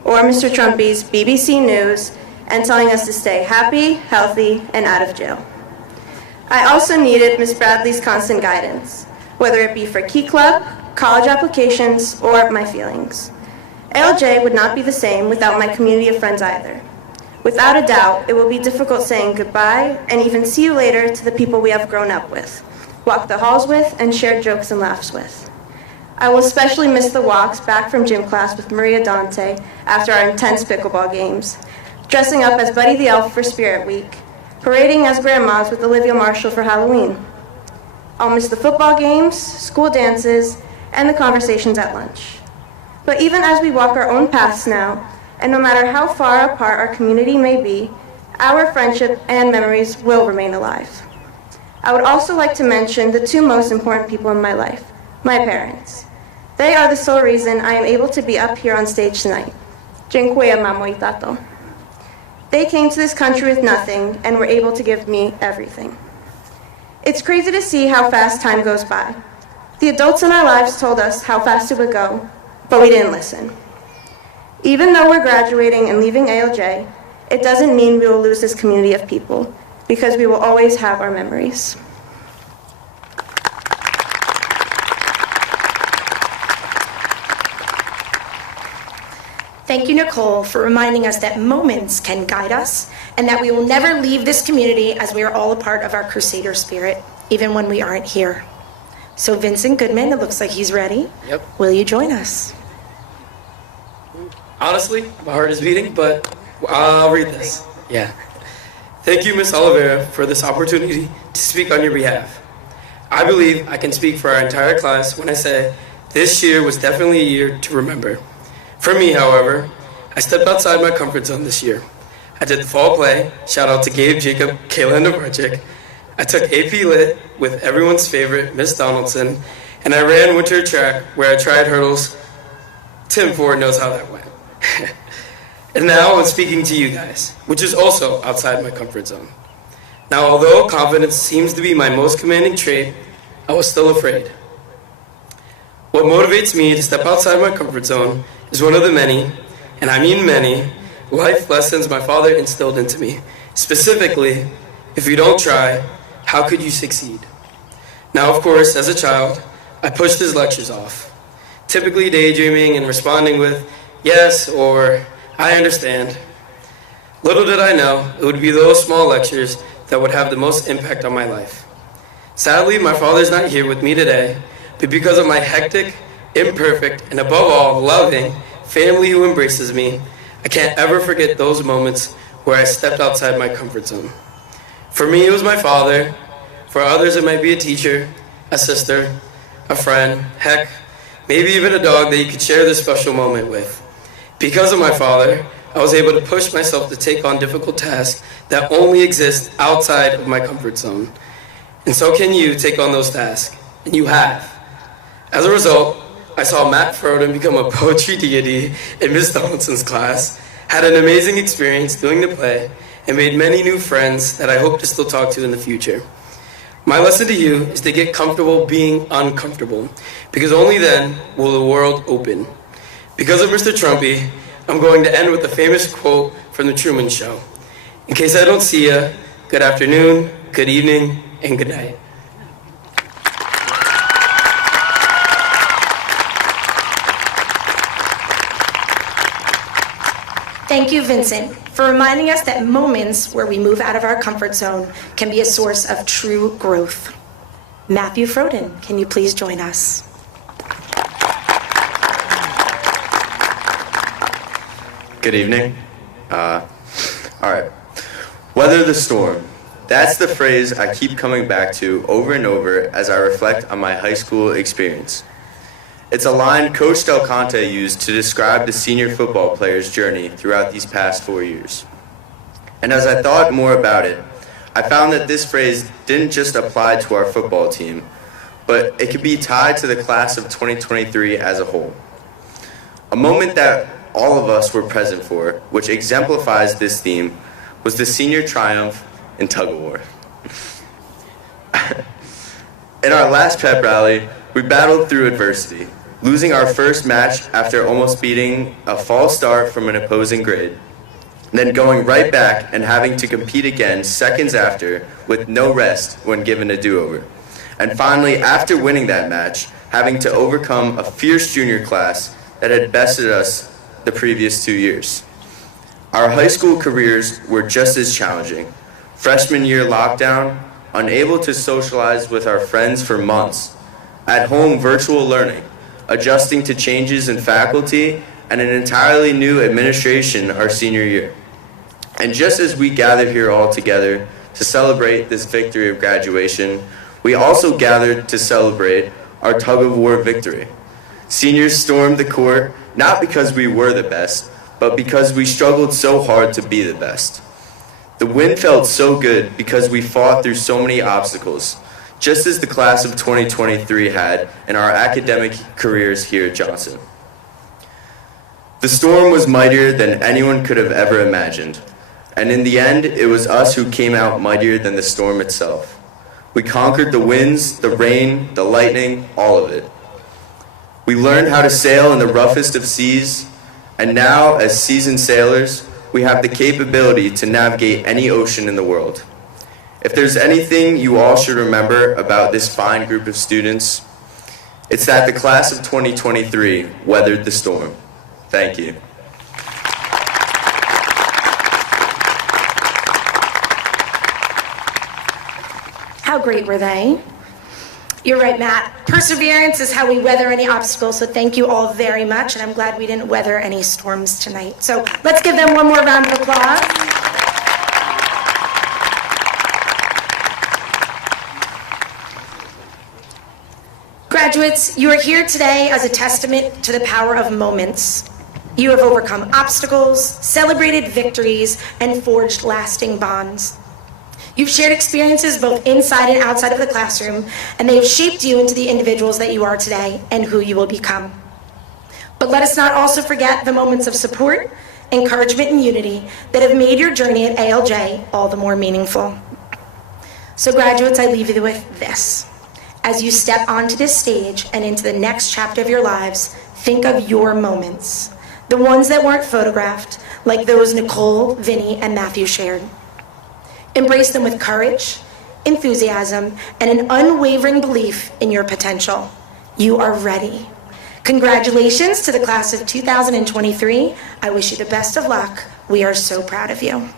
Or Mr. Trumpy's BBC News and telling us to stay happy, healthy, and out of jail. I also needed Ms. Bradley's constant guidance, whether it be for Key Club, college applications, or my feelings. A.L.J would not be the same without my community of friends either. Without a doubt, it will be difficult saying goodbye and even see you later to the people we have grown up with, walked the halls with, and shared jokes and laughs with. I will especially miss the walks back from gym class with Maria Dante after our intense pickleball games, dressing up as Buddy the Elf for Spirit Week, parading as grandmas with Olivia Marshall for Halloween. I'll miss the football games, school dances, and the conversations at lunch. But even as we walk our own paths now, and no matter how far apart our community may be, our friendship and memories will remain alive. I would also like to mention the 2 most important people in my life, my parents. They are the sole reason I am able to be up here on stage tonight. Dziękuję, mamo y tato. They came to this country with nothing and were able to give me everything. It's crazy to see how fast time goes by. The adults in our lives told us how fast it would go, but we didn't listen. Even though we're graduating and leaving A.L.J, it doesn't mean we will lose this community of people, because we will always have our memories. Thank you, Nicole, for reminding us that moments can guide us and that we will never leave this community as we are all a part of our Crusader spirit, even when we aren't here. So Vincent Goodman, it looks like he's ready. Yep. Will you join us? Honestly, my heart is beating, but I'll read this. Yeah. Thank you, Ms. Oliveira, for this opportunity to speak on your behalf. I believe I can speak for our entire class when I say this year was definitely a year to remember. For me, however, I stepped outside my comfort zone this year. I did the fall play, shout out to Gabe, Jacob, Kayla, and Novarchik. I took AP Lit with everyone's favorite, Miss Donaldson, and I ran winter track where I tried hurdles Tim Ford knows how that went. And now I'm speaking to you guys, which is also outside my comfort zone. Now, although confidence seems to be my most commanding trait, I was still afraid. What motivates me to step outside my comfort zone is one of the many, and I mean many, life lessons my father instilled into me. Specifically, if you don't try, how could you succeed? Now, of course, as a child, I pushed his lectures off, typically daydreaming and responding with, yes, or I understand. Little did I know, it would be those small lectures that would have the most impact on my life. Sadly, my father's not here with me today, but because of my hectic, imperfect, and above all, loving family who embraces me, I can't ever forget those moments where I stepped outside my comfort zone. For me, it was my father. For others, it might be a teacher, a sister, a friend, heck, maybe even a dog that you could share this special moment with. Because of my father, I was able to push myself to take on difficult tasks that only exist outside of my comfort zone. And so can you take on those tasks, and you have. As a result, I saw Matt Froden become a poetry deity in Miss Donaldson's class, had an amazing experience doing the play, and made many new friends that I hope to still talk to in the future. My lesson to you is to get comfortable being uncomfortable, because only then will the world open. Because of Mr. Trumpy, I'm going to end with a famous quote from The Truman Show. In case I don't see ya, good afternoon, good evening, and good night. Thank you, Vincent, for reminding us that moments where we move out of our comfort zone can be a source of true growth. Matthew Froden, can you please join us? Good evening. All right. Weather the storm. That's the phrase I keep coming back to over and over as I reflect on my high school experience. It's a line Coach Del Conte used to describe the senior football player's journey throughout these past 4 years. And as I thought more about it, I found that this phrase didn't just apply to our football team, but it could be tied to the class of 2023 as a whole. A moment that all of us were present for, which exemplifies this theme, was the senior triumph in tug-of-war. In our last pep rally, we battled through adversity, losing our first match after almost beating a false start from an opposing grade, then going right back and having to compete again seconds after with no rest when given a do-over. And finally, after winning that match, having to overcome a fierce junior class that had bested us the previous 2 years. Our high school careers were just as challenging. Freshman year lockdown, unable to socialize with our friends for months. At home, virtual learning, adjusting to changes in faculty, and an entirely new administration our senior year. And just as we gathered here all together to celebrate this victory of graduation, we also gathered to celebrate our tug-of-war victory. Seniors stormed the court, not because we were the best, but because we struggled so hard to be the best. The win felt so good because we fought through so many obstacles, just as the class of 2023 had in our academic careers here at Johnson. The storm was mightier than anyone could have ever imagined, and in the end, it was us who came out mightier than the storm itself. We conquered the winds, the rain, the lightning, all of it. We learned how to sail in the roughest of seas, and now, as seasoned sailors, we have the capability to navigate any ocean in the world. If there's anything you all should remember about this fine group of students, it's that the class of 2023 weathered the storm. Thank you. How great were they? You're right, Matt. Perseverance is how we weather any obstacle, so thank you all very much, and I'm glad we didn't weather any storms tonight. So let's give them one more round of applause. Graduates, you are here today as a testament to the power of moments. You have overcome obstacles, celebrated victories, and forged lasting bonds. You've shared experiences both inside and outside of the classroom, and they have shaped you into the individuals that you are today and who you will become. But let us not also forget the moments of support, encouragement, and unity that have made your journey at ALJ all the more meaningful. So graduates, I leave you with this. As you step onto this stage and into the next chapter of your lives, think of your moments, the ones that weren't photographed, like those Nicole, Vinny, and Matthew shared. Embrace them with courage, enthusiasm, and an unwavering belief in your potential. You are ready. Congratulations to the class of 2023. I wish you the best of luck. We are so proud of you.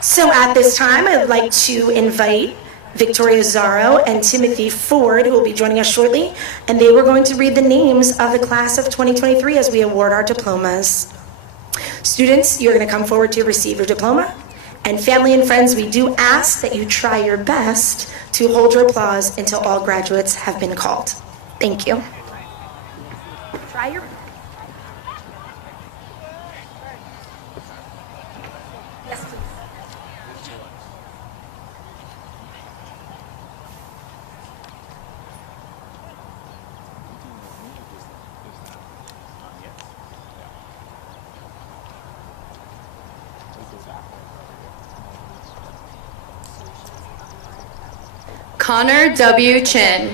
So at this time, I'd like to invite Victoria Zaro and Timothy Ford, who will be joining us shortly, and they were going to read the names of the class of 2023 as we award our diplomas. Students, you're going to come forward to receive your diploma, and family and friends, we do ask that you try your best to hold your applause until all graduates have been called. Thank you. Try your Connor W. Chin.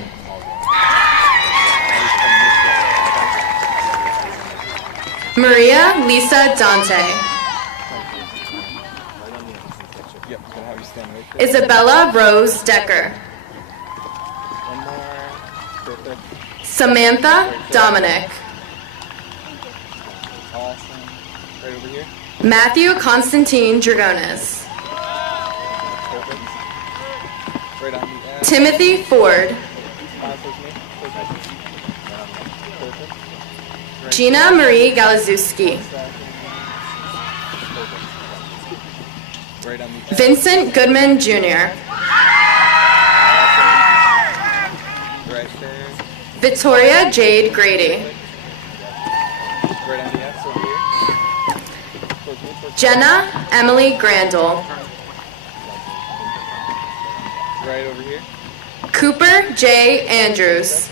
Maria Lisa Dante. Isabella Rose Decker. Samantha Dominic. Matthew Constantine Dragonis. Timothy Ford. Gina Marie Galazuski. Vincent Goodman Jr. Victoria Jade Grady. Jenna Emily Grandel. Right over here. Cooper J. Andrews.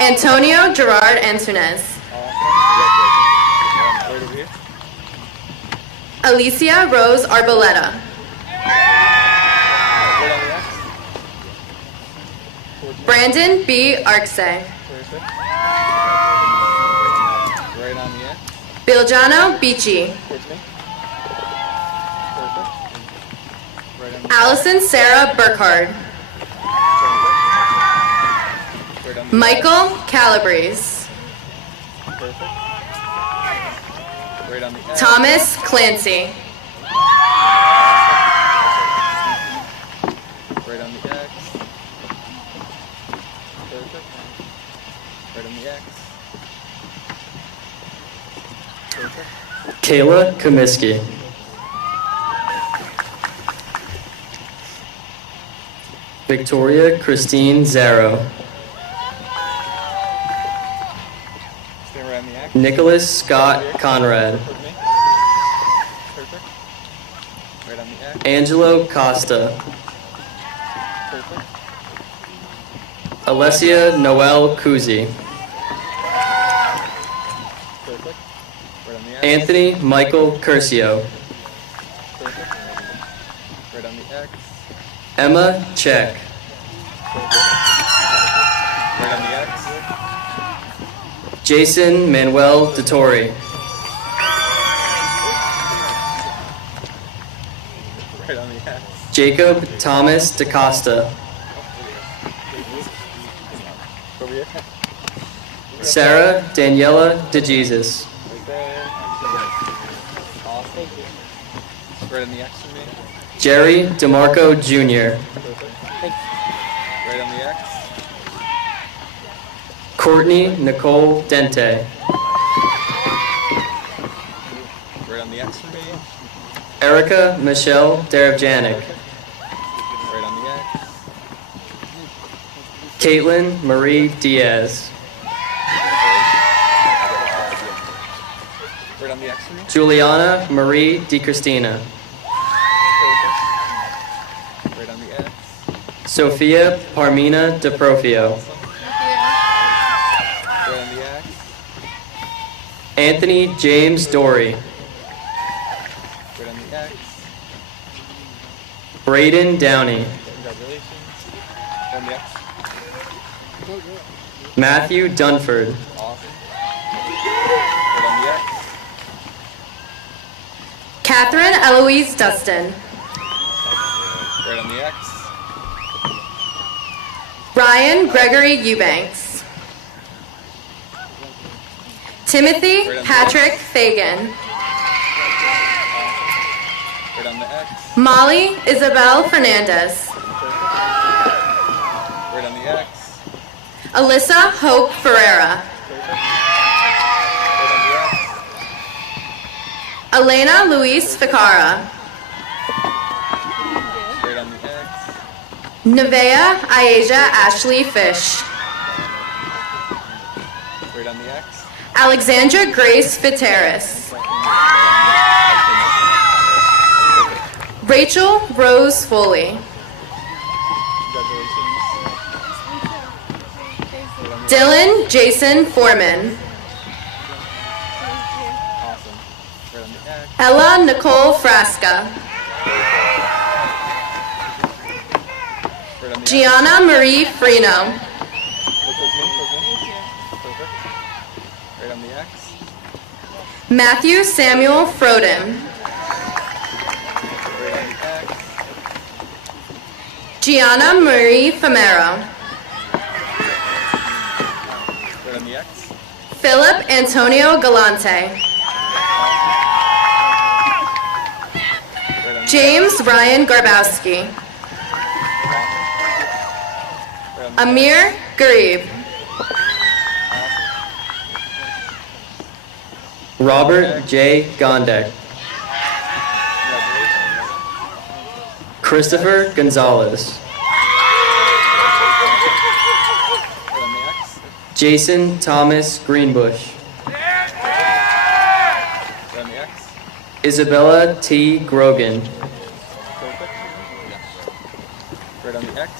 Antonio Gerard Antunes. Right over here. Alicia Rose Arboleta. Brandon B. Arce. Right on the X. Biljano Beachy. Allison Sarah Burkhard. Michael Calabrese. Right on the X. Thomas Clancy. Right on the X. Perfect. Right on the X. Perfect. Kayla Comiskey. Victoria Christine Zaro. Stay right on the X. Nicholas Scott Conrad. Perfect. Right on the X. Angelo Costa. Perfect. Alessia Noel Kuzi. Perfect. Right on the X. Anthony Michael Curcio. Perfect. Right on the X. Emma Check. Right on the X. Jason Manuel DeTore. Right on the X. Jacob Thomas DaCosta. Over here. Sarah Daniela DeJesus. Right there. Awesome. Right on the X for me. Jerry DeMarco Jr. Right on the X. Courtney Nicole Dente. Right on the X for me. Erica Michelle Derevjanik. Right on the X. Caitlin Marie Diaz. Right on the X for me. Juliana Marie DiCristina. Sophia Parmina DeProfio. Right on the X. Anthony James Dory. Right on the X. Braden Downey. Congratulations. Right on the X. Matthew Dunford. Awesome. Right on the X. Catherine Eloise Dustin. Right on the X. Ryan Gregory Eubanks. Timothy Patrick Fagan. Right on the X. Molly Isabel Fernandez. Right on the X. Alyssa Hope Ferreira. Right on the X. Elena Luis Ficara. Right on the X. Nevaeh Aisha Ashley Fish. Right on the X. Alexandra Grace Fiteris. Rachel Rose Foley. Congratulations. Dylan Jason Foreman. Awesome. Right on the X. Ella Nicole Frasca. Right on the X. Gianna Marie Freno. Perfect. Right on the X. Matthew Samuel Froden. Right on the X. Gianna Marie Famero. Right on the X. Philip Antonio Galante. Right on the James Ryan Garbowski. Amir Garib. Robert J. Gondek. Christopher Gonzalez. Right on the X. Jason Thomas Greenbush. Right on the X. Isabella T. Grogan. Perfect. Right on the X.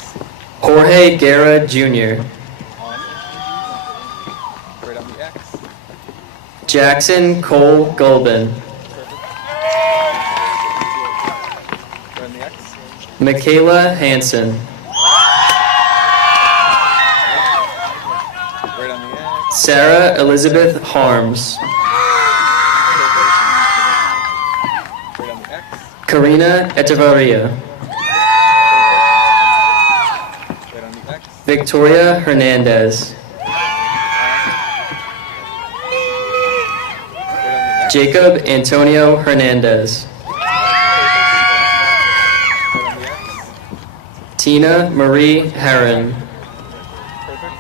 Jorge Guerra Jr. Awesome. Right on the X. Jackson Cole Gulbin. Perfect. Right on the X. Michaela Hansen. Right on the X. Sarah Elizabeth Harms. Right on the X. Karina Echevarria. Right on the X. Victoria Hernandez. Jacob Antonio Hernandez. Right on the X. Tina Marie Herron. Perfect.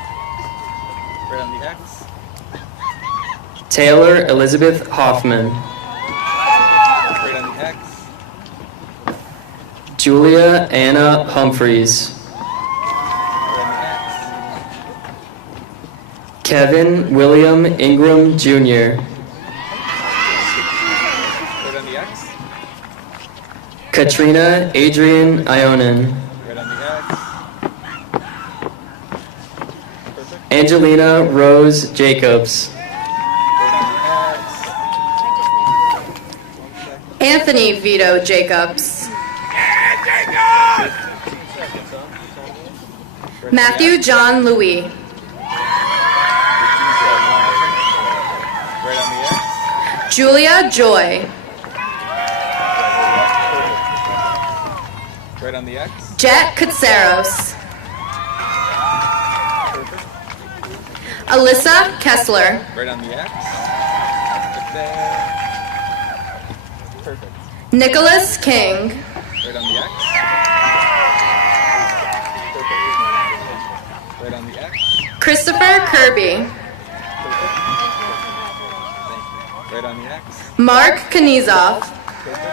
Right on the X. Taylor Elizabeth Hoffman. Right on the X. Julia Anna Humphreys. Right on the X. Kevin William Ingram Jr. Right on the X. Katrina Adrian Ionin. Right on the X. Perfect. Angelina Rose Jacobs. Right on the X. Anthony Vito Jacobs. Matthew John Louis. Right on the X. Julia Joy. Right on the X. Jet Katsaros. Perfect. Alyssa Kessler. Right on the X. Right there. Perfect. Nicholas King. Right on the X. Perfect. Right on the X. Christopher Kirby. Perfect. Right on the X. Mark Kanizov. Perfect.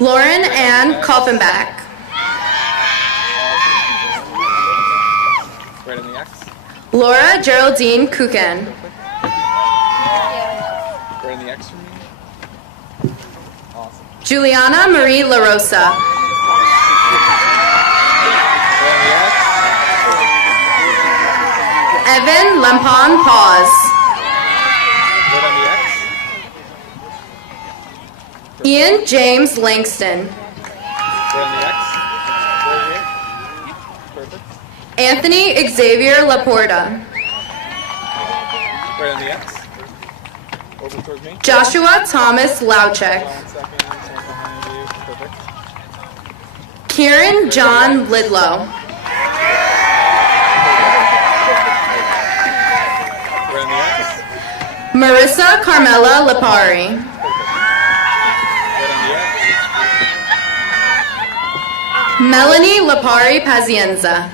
Lauren Ann Koffenbach. Right on the X. Laura Geraldine Kuchen. Right on the X for me. Awesome. Juliana Marie La Rosa. Evan Lempon Paz. Ian James Langston. Anthony Xavier Laporta. Right on the X. Over towards me. Joshua Thomas Lauchek. Perfect. Kieran John Lidlow. Right on the X. Marissa Carmela Lipari. Right on the X. Melanie Lipari Pazienza.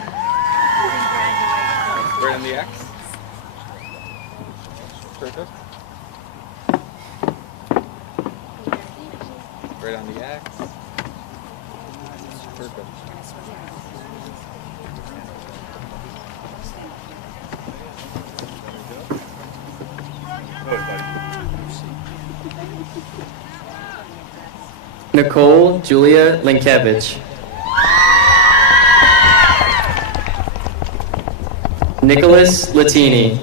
Right on the X. Perfect. Right on the X. Perfect. Nicole Julia Linkevich. Nicholas Latini.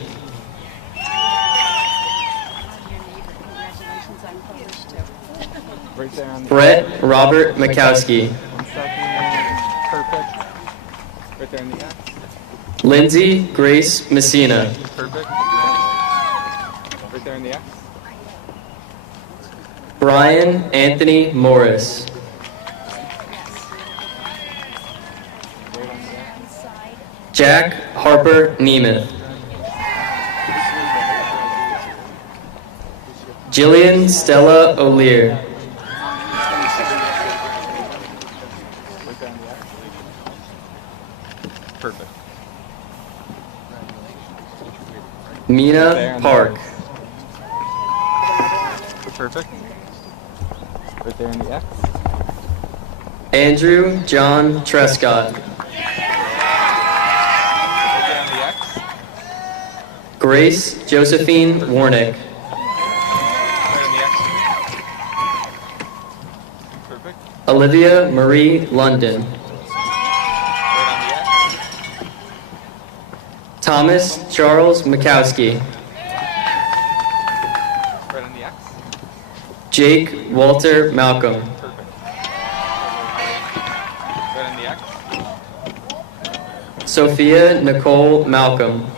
Right there on the Brett Robert Mikowski. 1 second. Perfect. Right there on the X. Lindsay Grace Messina. Perfect. Right there on the X. Brian Anthony Morris. Right on the X. Jack Harper Nemeth. Jillian Stella O'Lear. Right there on the X. Perfect. Mina Park. Perfect. Right there in the X. Andrew John Trescott. Right there on the X. Grace Josephine Warnick. Right on the X. Perfect. Olivia Marie London. Right on the X. Thomas Charles Mikowski. Right on the X. Jake Walter Malcolm. Perfect. Right on the X. Sophia Nicole Malcolm. Right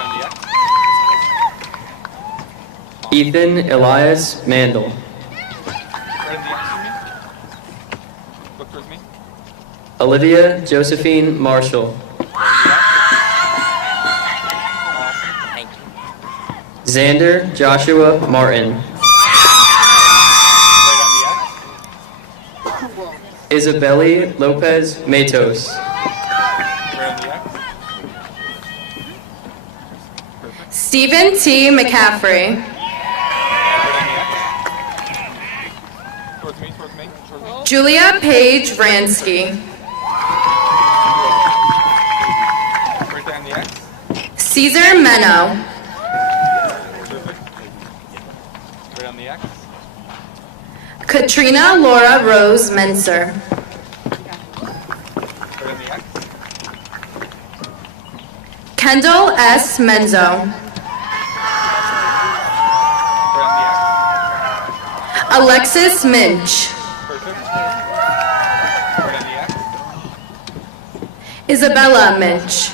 on the X. Ethan Elias Mandel. Right on the X for me. Look towards me. Olivia Josephine Marshall. Thank you. Xander Joshua Martin. Right on the X. Isabeli Lopez Matos. Right on the X. Stephen T. McCaffrey. Right on the X. Towards me, towards me, towards me. Julia Paige Vransky. Right there on the X. Caesar Meno. Perfect. Right on the X. Katrina Laura Rose Menser. Right on the X. Kendall S. Menzo. Right on the X. Alexis Minch. Perfect. Right on the X. Isabella Minch.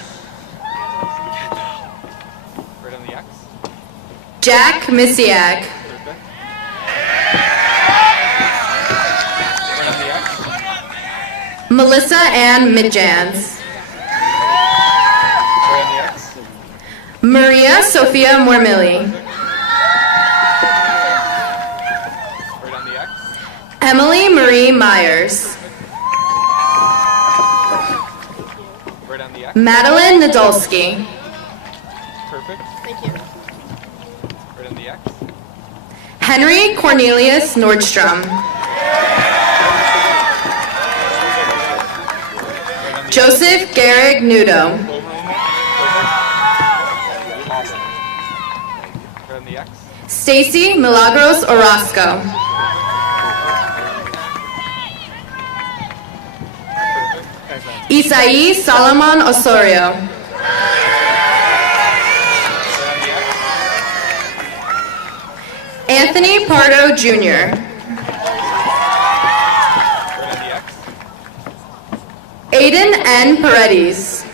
Right on the X. Jack Misiak. Perfect. Right on the X. Melissa Ann Midjans. Right on the X. Maria Sophia Mormilli. Right on the X. Emily Marie Myers. Right on the X. Madeline Nadolski. Perfect. Thank you. Right on the X. Henry Cornelius Nordstrom. Joseph Garrig Nudo. Right on the X. Stacy Milagros Orozco. Isaí Salomon Osorio. Anthony Pardo Jr. Aiden N. Paredes.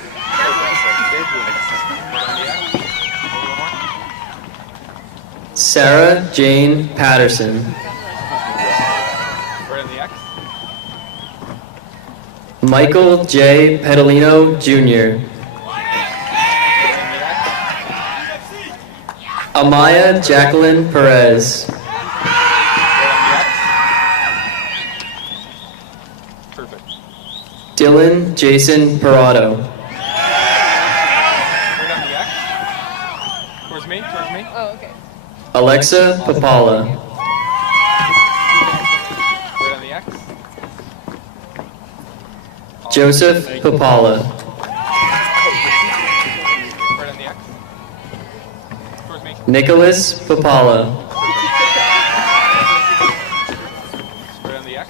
Sarah Jane Patterson. Michael J. Pedalino Jr. Amaya Jacqueline Perez. Dylan Jason Parado. Towards me, towards me. Oh, okay. Alexa Papala. Right on the X. Joseph Papala. Right on the X. Towards me. Nicholas Papala. Right on the X.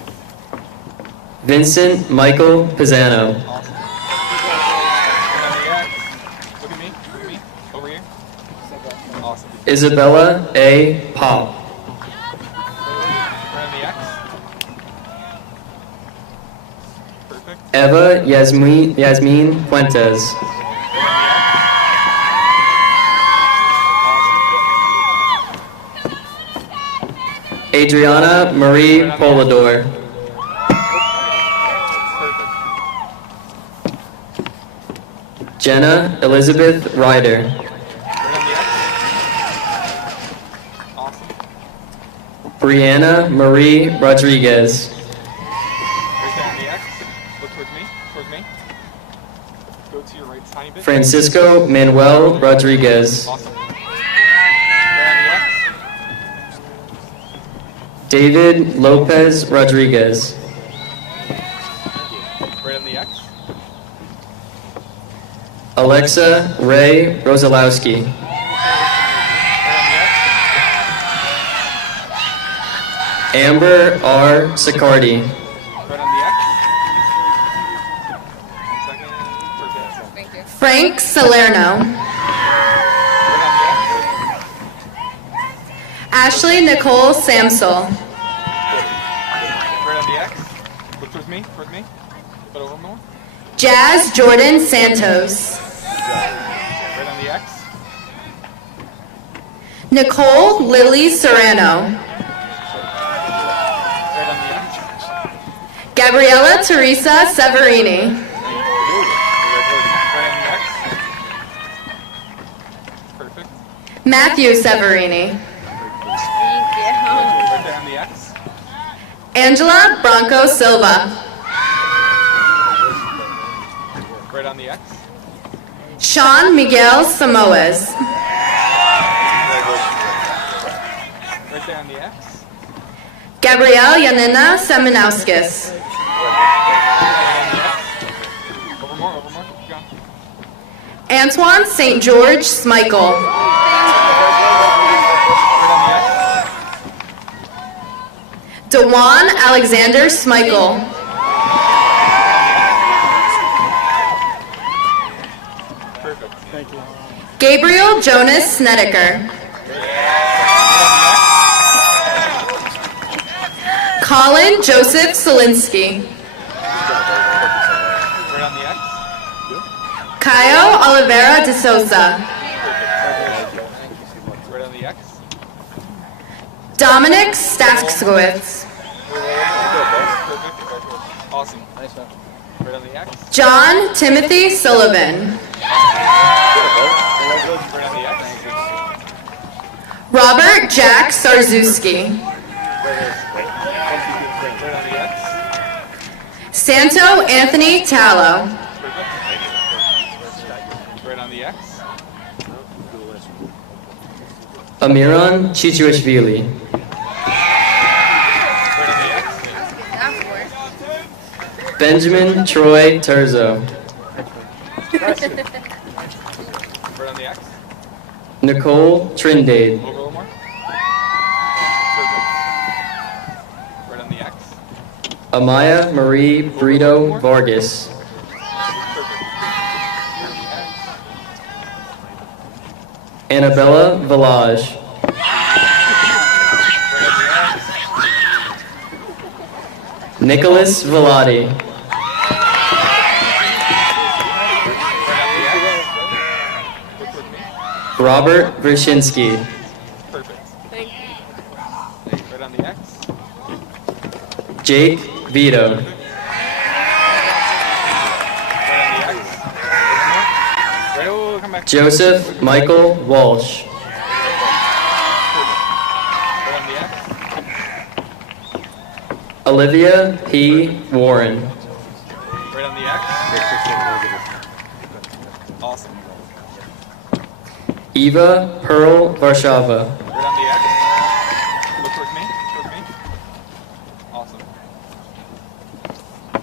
Vincent Michael Pisano. Right on the X. Look at me, over here. Awesome. Isabella A. Pop. Right on the X. Perfect. Eva Yasmin Fuentes. Adriana Marie Polador. Jenna Elizabeth Ryder. Right on the X. Awesome. Brianna Marie Rodriguez. Right there on the X. Look towards me, towards me. Go to your right tiny bit. Francisco Manuel Rodriguez. Awesome. Right on the X. David Lopez Rodriguez. Right on the X. Alexa Ray Rosalowski. Right on the X. Amber R. Sicardi. Right on the X. 1 second. Perfect. Thank you. Frank Salerno. Right on the X. Ashley Nicole Samsel. Right on the X. Look towards me, towards me. Put over more. Jazz Jordan Santos. Right on the X. Nicole Lily Serrano. Right on the X. Gabriella Teresa Severini. Right on the X. Perfect. Matthew Severini. Right there on the X. Angela Bronco Silva. Right on the X. Sean Miguel Samoes. Right there on the X. Gabrielle Yanina Seminauskis. Over more, over more. Keep going. Antoine St. George Smichael. Right on the X. Dewan Alexander Smichael. Perfect. Thank you. Gabriel Jonas Snedeker. Colin Joseph Solinsky. Right on the X. Caio Oliveira de Souza. Right on the X. Dominic Stakskowitz. Perfect. Awesome. Nice one. Right on the X. John Timothy Sullivan. Right on the X. Robert Jack Starzewski. Right on the X. Santo Anthony Tallow. Right on the X. Amiran Chichuashvili. Right on the X. Benjamin Troy Terzo. Right on the X. Nicole Trindade. Over a little more. Perfect. Right on the X. Amaya Marie Brito Vargas. Right Annabella Village. Nicholas Velati. Robert Brzezinski. Perfect. Thank you. Right on the X. Jake Vito. Right, oh, come back. Joseph Michael Walsh. Right on the X. Olivia P. Warren. Right on the X. Awesome. Eva Pearl Varshava. Right on the X. Look towards me. Towards me. Awesome.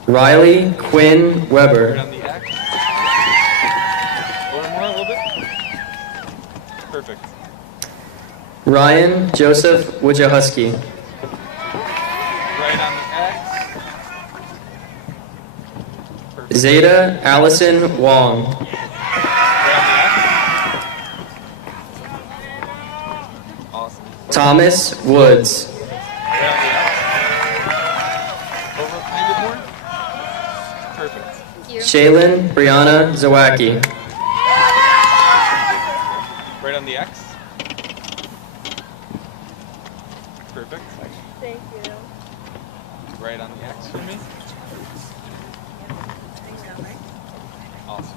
Riley Quinn Weber. Right on the X. A little bit. Perfect. Ryan Joseph Wojciechowski. Right on the X. Perfect. Zeta Allison Wong. Right on the X. Awesome. Thomas Woods. Right on the X. Over a bit more. Perfect. Shaylin Brianna Zawacki. Right on the X. Perfect. Thank you. Right on the X for me. Awesome.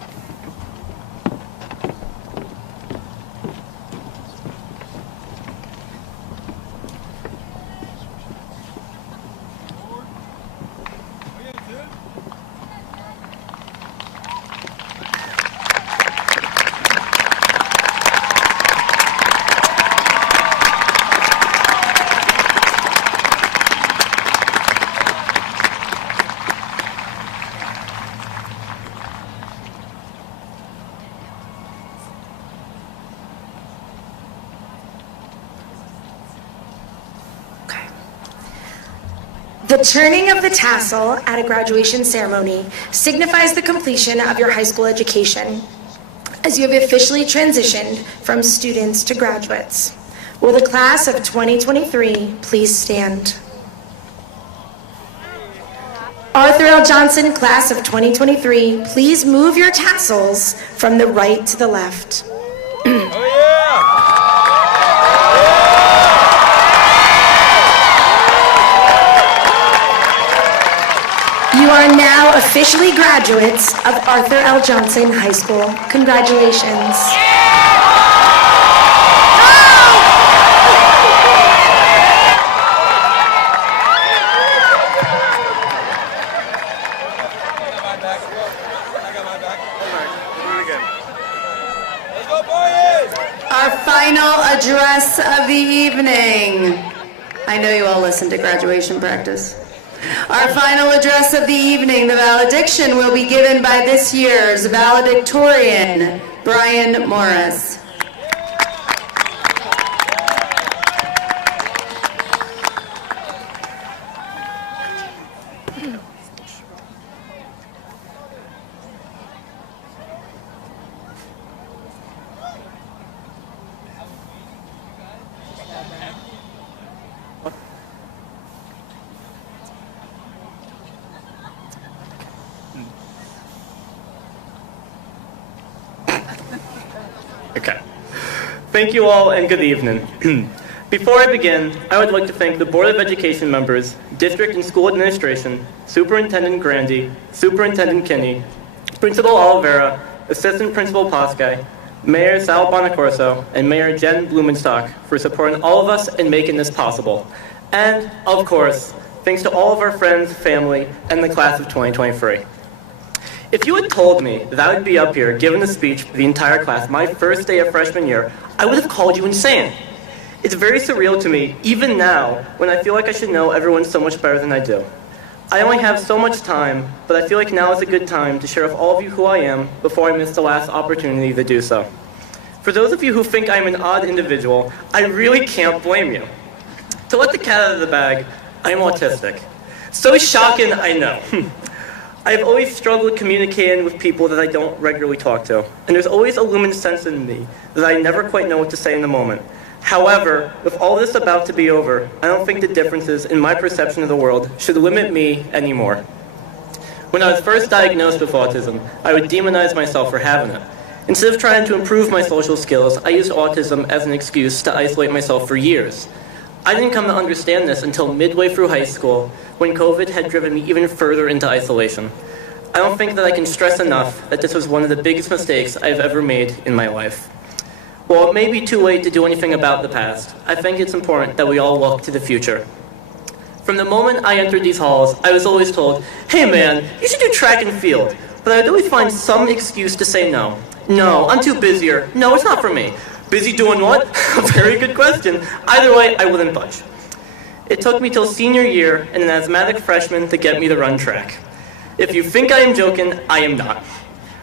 The turning of the tassel at a graduation ceremony signifies the completion of your high school education, as you have officially transitioned from students to graduates. Will the class of 2023 please stand? Arthur L. Johnson, class of 2023, please move your tassels from the right to the left. You are now officially graduates of Arthur L. Johnson High School. Congratulations. Our final address of the evening. I know you all listen to graduation practice. Our final address of the evening, the valediction, will be given by this year's valedictorian, Brian Morris. Okay. Thank you all and good evening. Before I begin, I would like to thank the Board of Education members, District and School Administration, Superintendent Grandy, Superintendent Kinney, Principal Oliveira, Assistant Principal Pasquet, Mayor Sal Bonacorso, and Mayor Jen Blumenstock for supporting all of us and making this possible. And, of course, thanks to all of our friends, family, and the class of 2023. If you had told me that I would be up here giving a speech for the entire class my first day of freshman year, I would have called you insane. It's very surreal to me, even now, when I feel like I should know everyone so much better than I do. I only have so much time, but I feel like now is a good time to share with all of you who I am before I miss the last opportunity to do so. For those of you who think I'm an odd individual, I really can't blame you. To let the cat out of the bag, I am autistic. So shocking, I know. I've always struggled communicating with people that I don't regularly talk to, and there's always a luminous sense in me that I never quite know what to say in the moment. However, with all this about to be over, I don't think the differences in my perception of the world should limit me anymore. When I was first diagnosed with autism, I would demonize myself for having it. Instead of trying to improve my social skills, I used autism as an excuse to isolate myself for years. I didn't come to understand this until midway through high school, when COVID had driven me even further into isolation. I don't think that I can stress enough that this was one of the biggest mistakes I've ever made in my life. While it may be too late to do anything about the past, I think it's important that we all look to the future. From the moment I entered these halls, I was always told, "Hey man, you should do track and field." But I'd always find some excuse to say no. "No, I'm too busy," or "No, it's not for me." Busy doing what? A very good question. Either way, I wouldn't budge. It took me till senior year and an asthmatic freshman to get me to run track. If you think I am joking, I am not.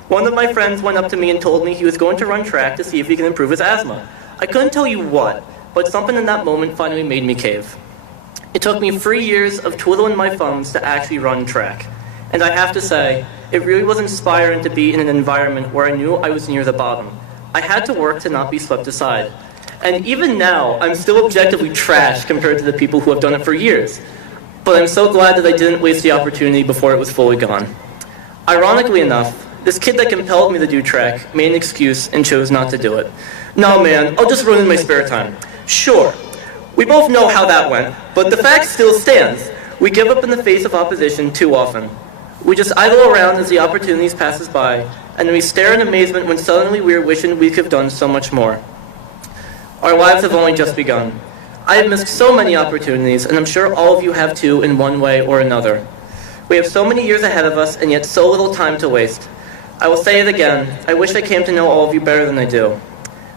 One of my friends went up to me and told me he was going to run track to see if he can improve his asthma. I couldn't tell you what, but something in that moment finally made me cave. It took me 3 years of twiddling my thumbs to actually run track. And I have to say, it really was inspiring to be in an environment where I knew I was near the bottom. I had to work to not be swept aside. And even now, I'm still objectively trash compared to the people who have done it for years. But I'm so glad that I didn't waste the opportunity before it was fully gone. Ironically enough, this kid that compelled me to do track made an excuse and chose not to do it. "No man, I'll just run in my spare time." Sure, we both know how that went, but the fact still stands. We give up in the face of opposition too often. We just idle around as the opportunities pass us by, and then we stare in amazement when suddenly we are wishing we could have done so much more. Our lives have only just begun. I have missed so many opportunities, and I'm sure all of you have too in one way or another. We have so many years ahead of us, and yet so little time to waste. I will say it again, I wish I came to know all of you better than I do.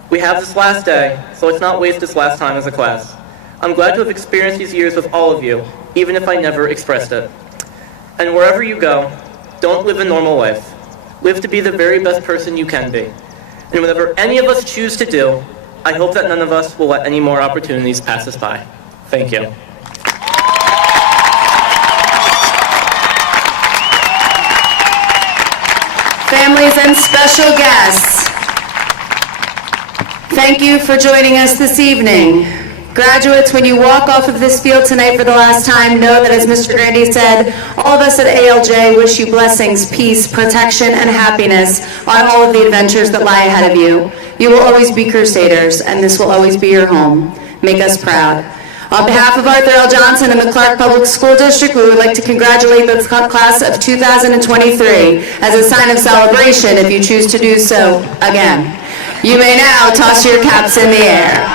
We have this last day, so let's not waste this last time as a class. I'm glad to have experienced these years with all of you, even if I never expressed it. And wherever you go, don't live a normal life. Live to be the very best person you can be. And whatever any of us choose to do, I hope that none of us will let any more opportunities pass us by. Thank you. Families and special guests, thank you for joining us this evening. Graduates, when you walk off of this field tonight for the last time, know that, as Mr. Grandy said, all of us at ALJ wish you blessings, peace, protection, and happiness on all of the adventures that lie ahead of you. You will always be Crusaders, and this will always be your home. Make us proud. On behalf of Arthur L. Johnson and the Clark Public School District, we would like to congratulate the class of 2023 as a sign of celebration, if you choose to do so again. You may now toss your caps in the air.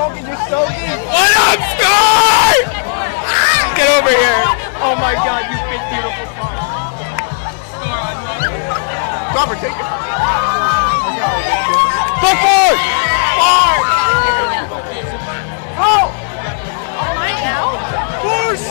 What up, Sky? Get over here. Oh my God, you big beautiful star. Robert, take it. Go forward! Forward! Go! All right now? Push!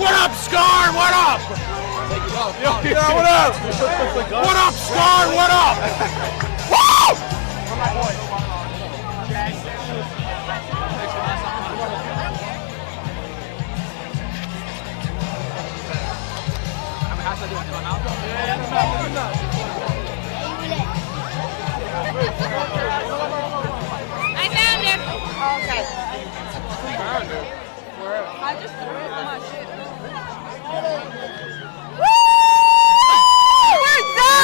What up, Scar? What up? Yeah, what up? What up, Scar? What up? Woo! I found him. Okay. Found it. Where? I just threw it on my shit. We're done!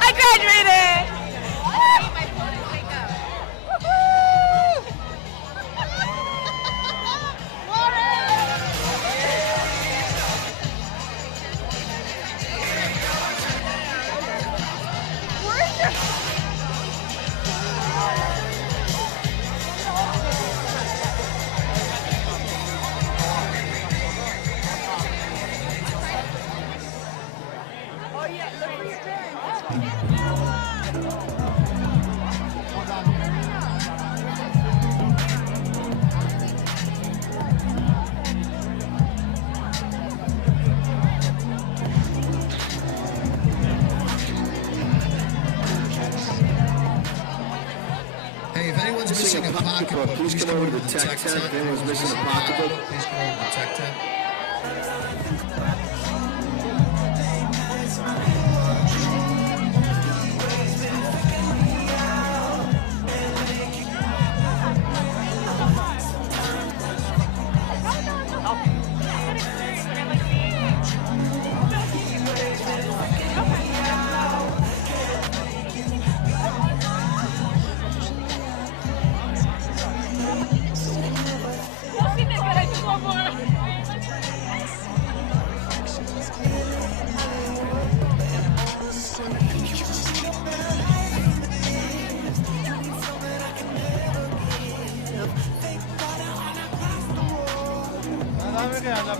I graduated! Hey, if anyone's missing a pocketbook, please come over to the tech tent. If anyone's missing a pocketbook, please come over to the tech tent. Dame que anda,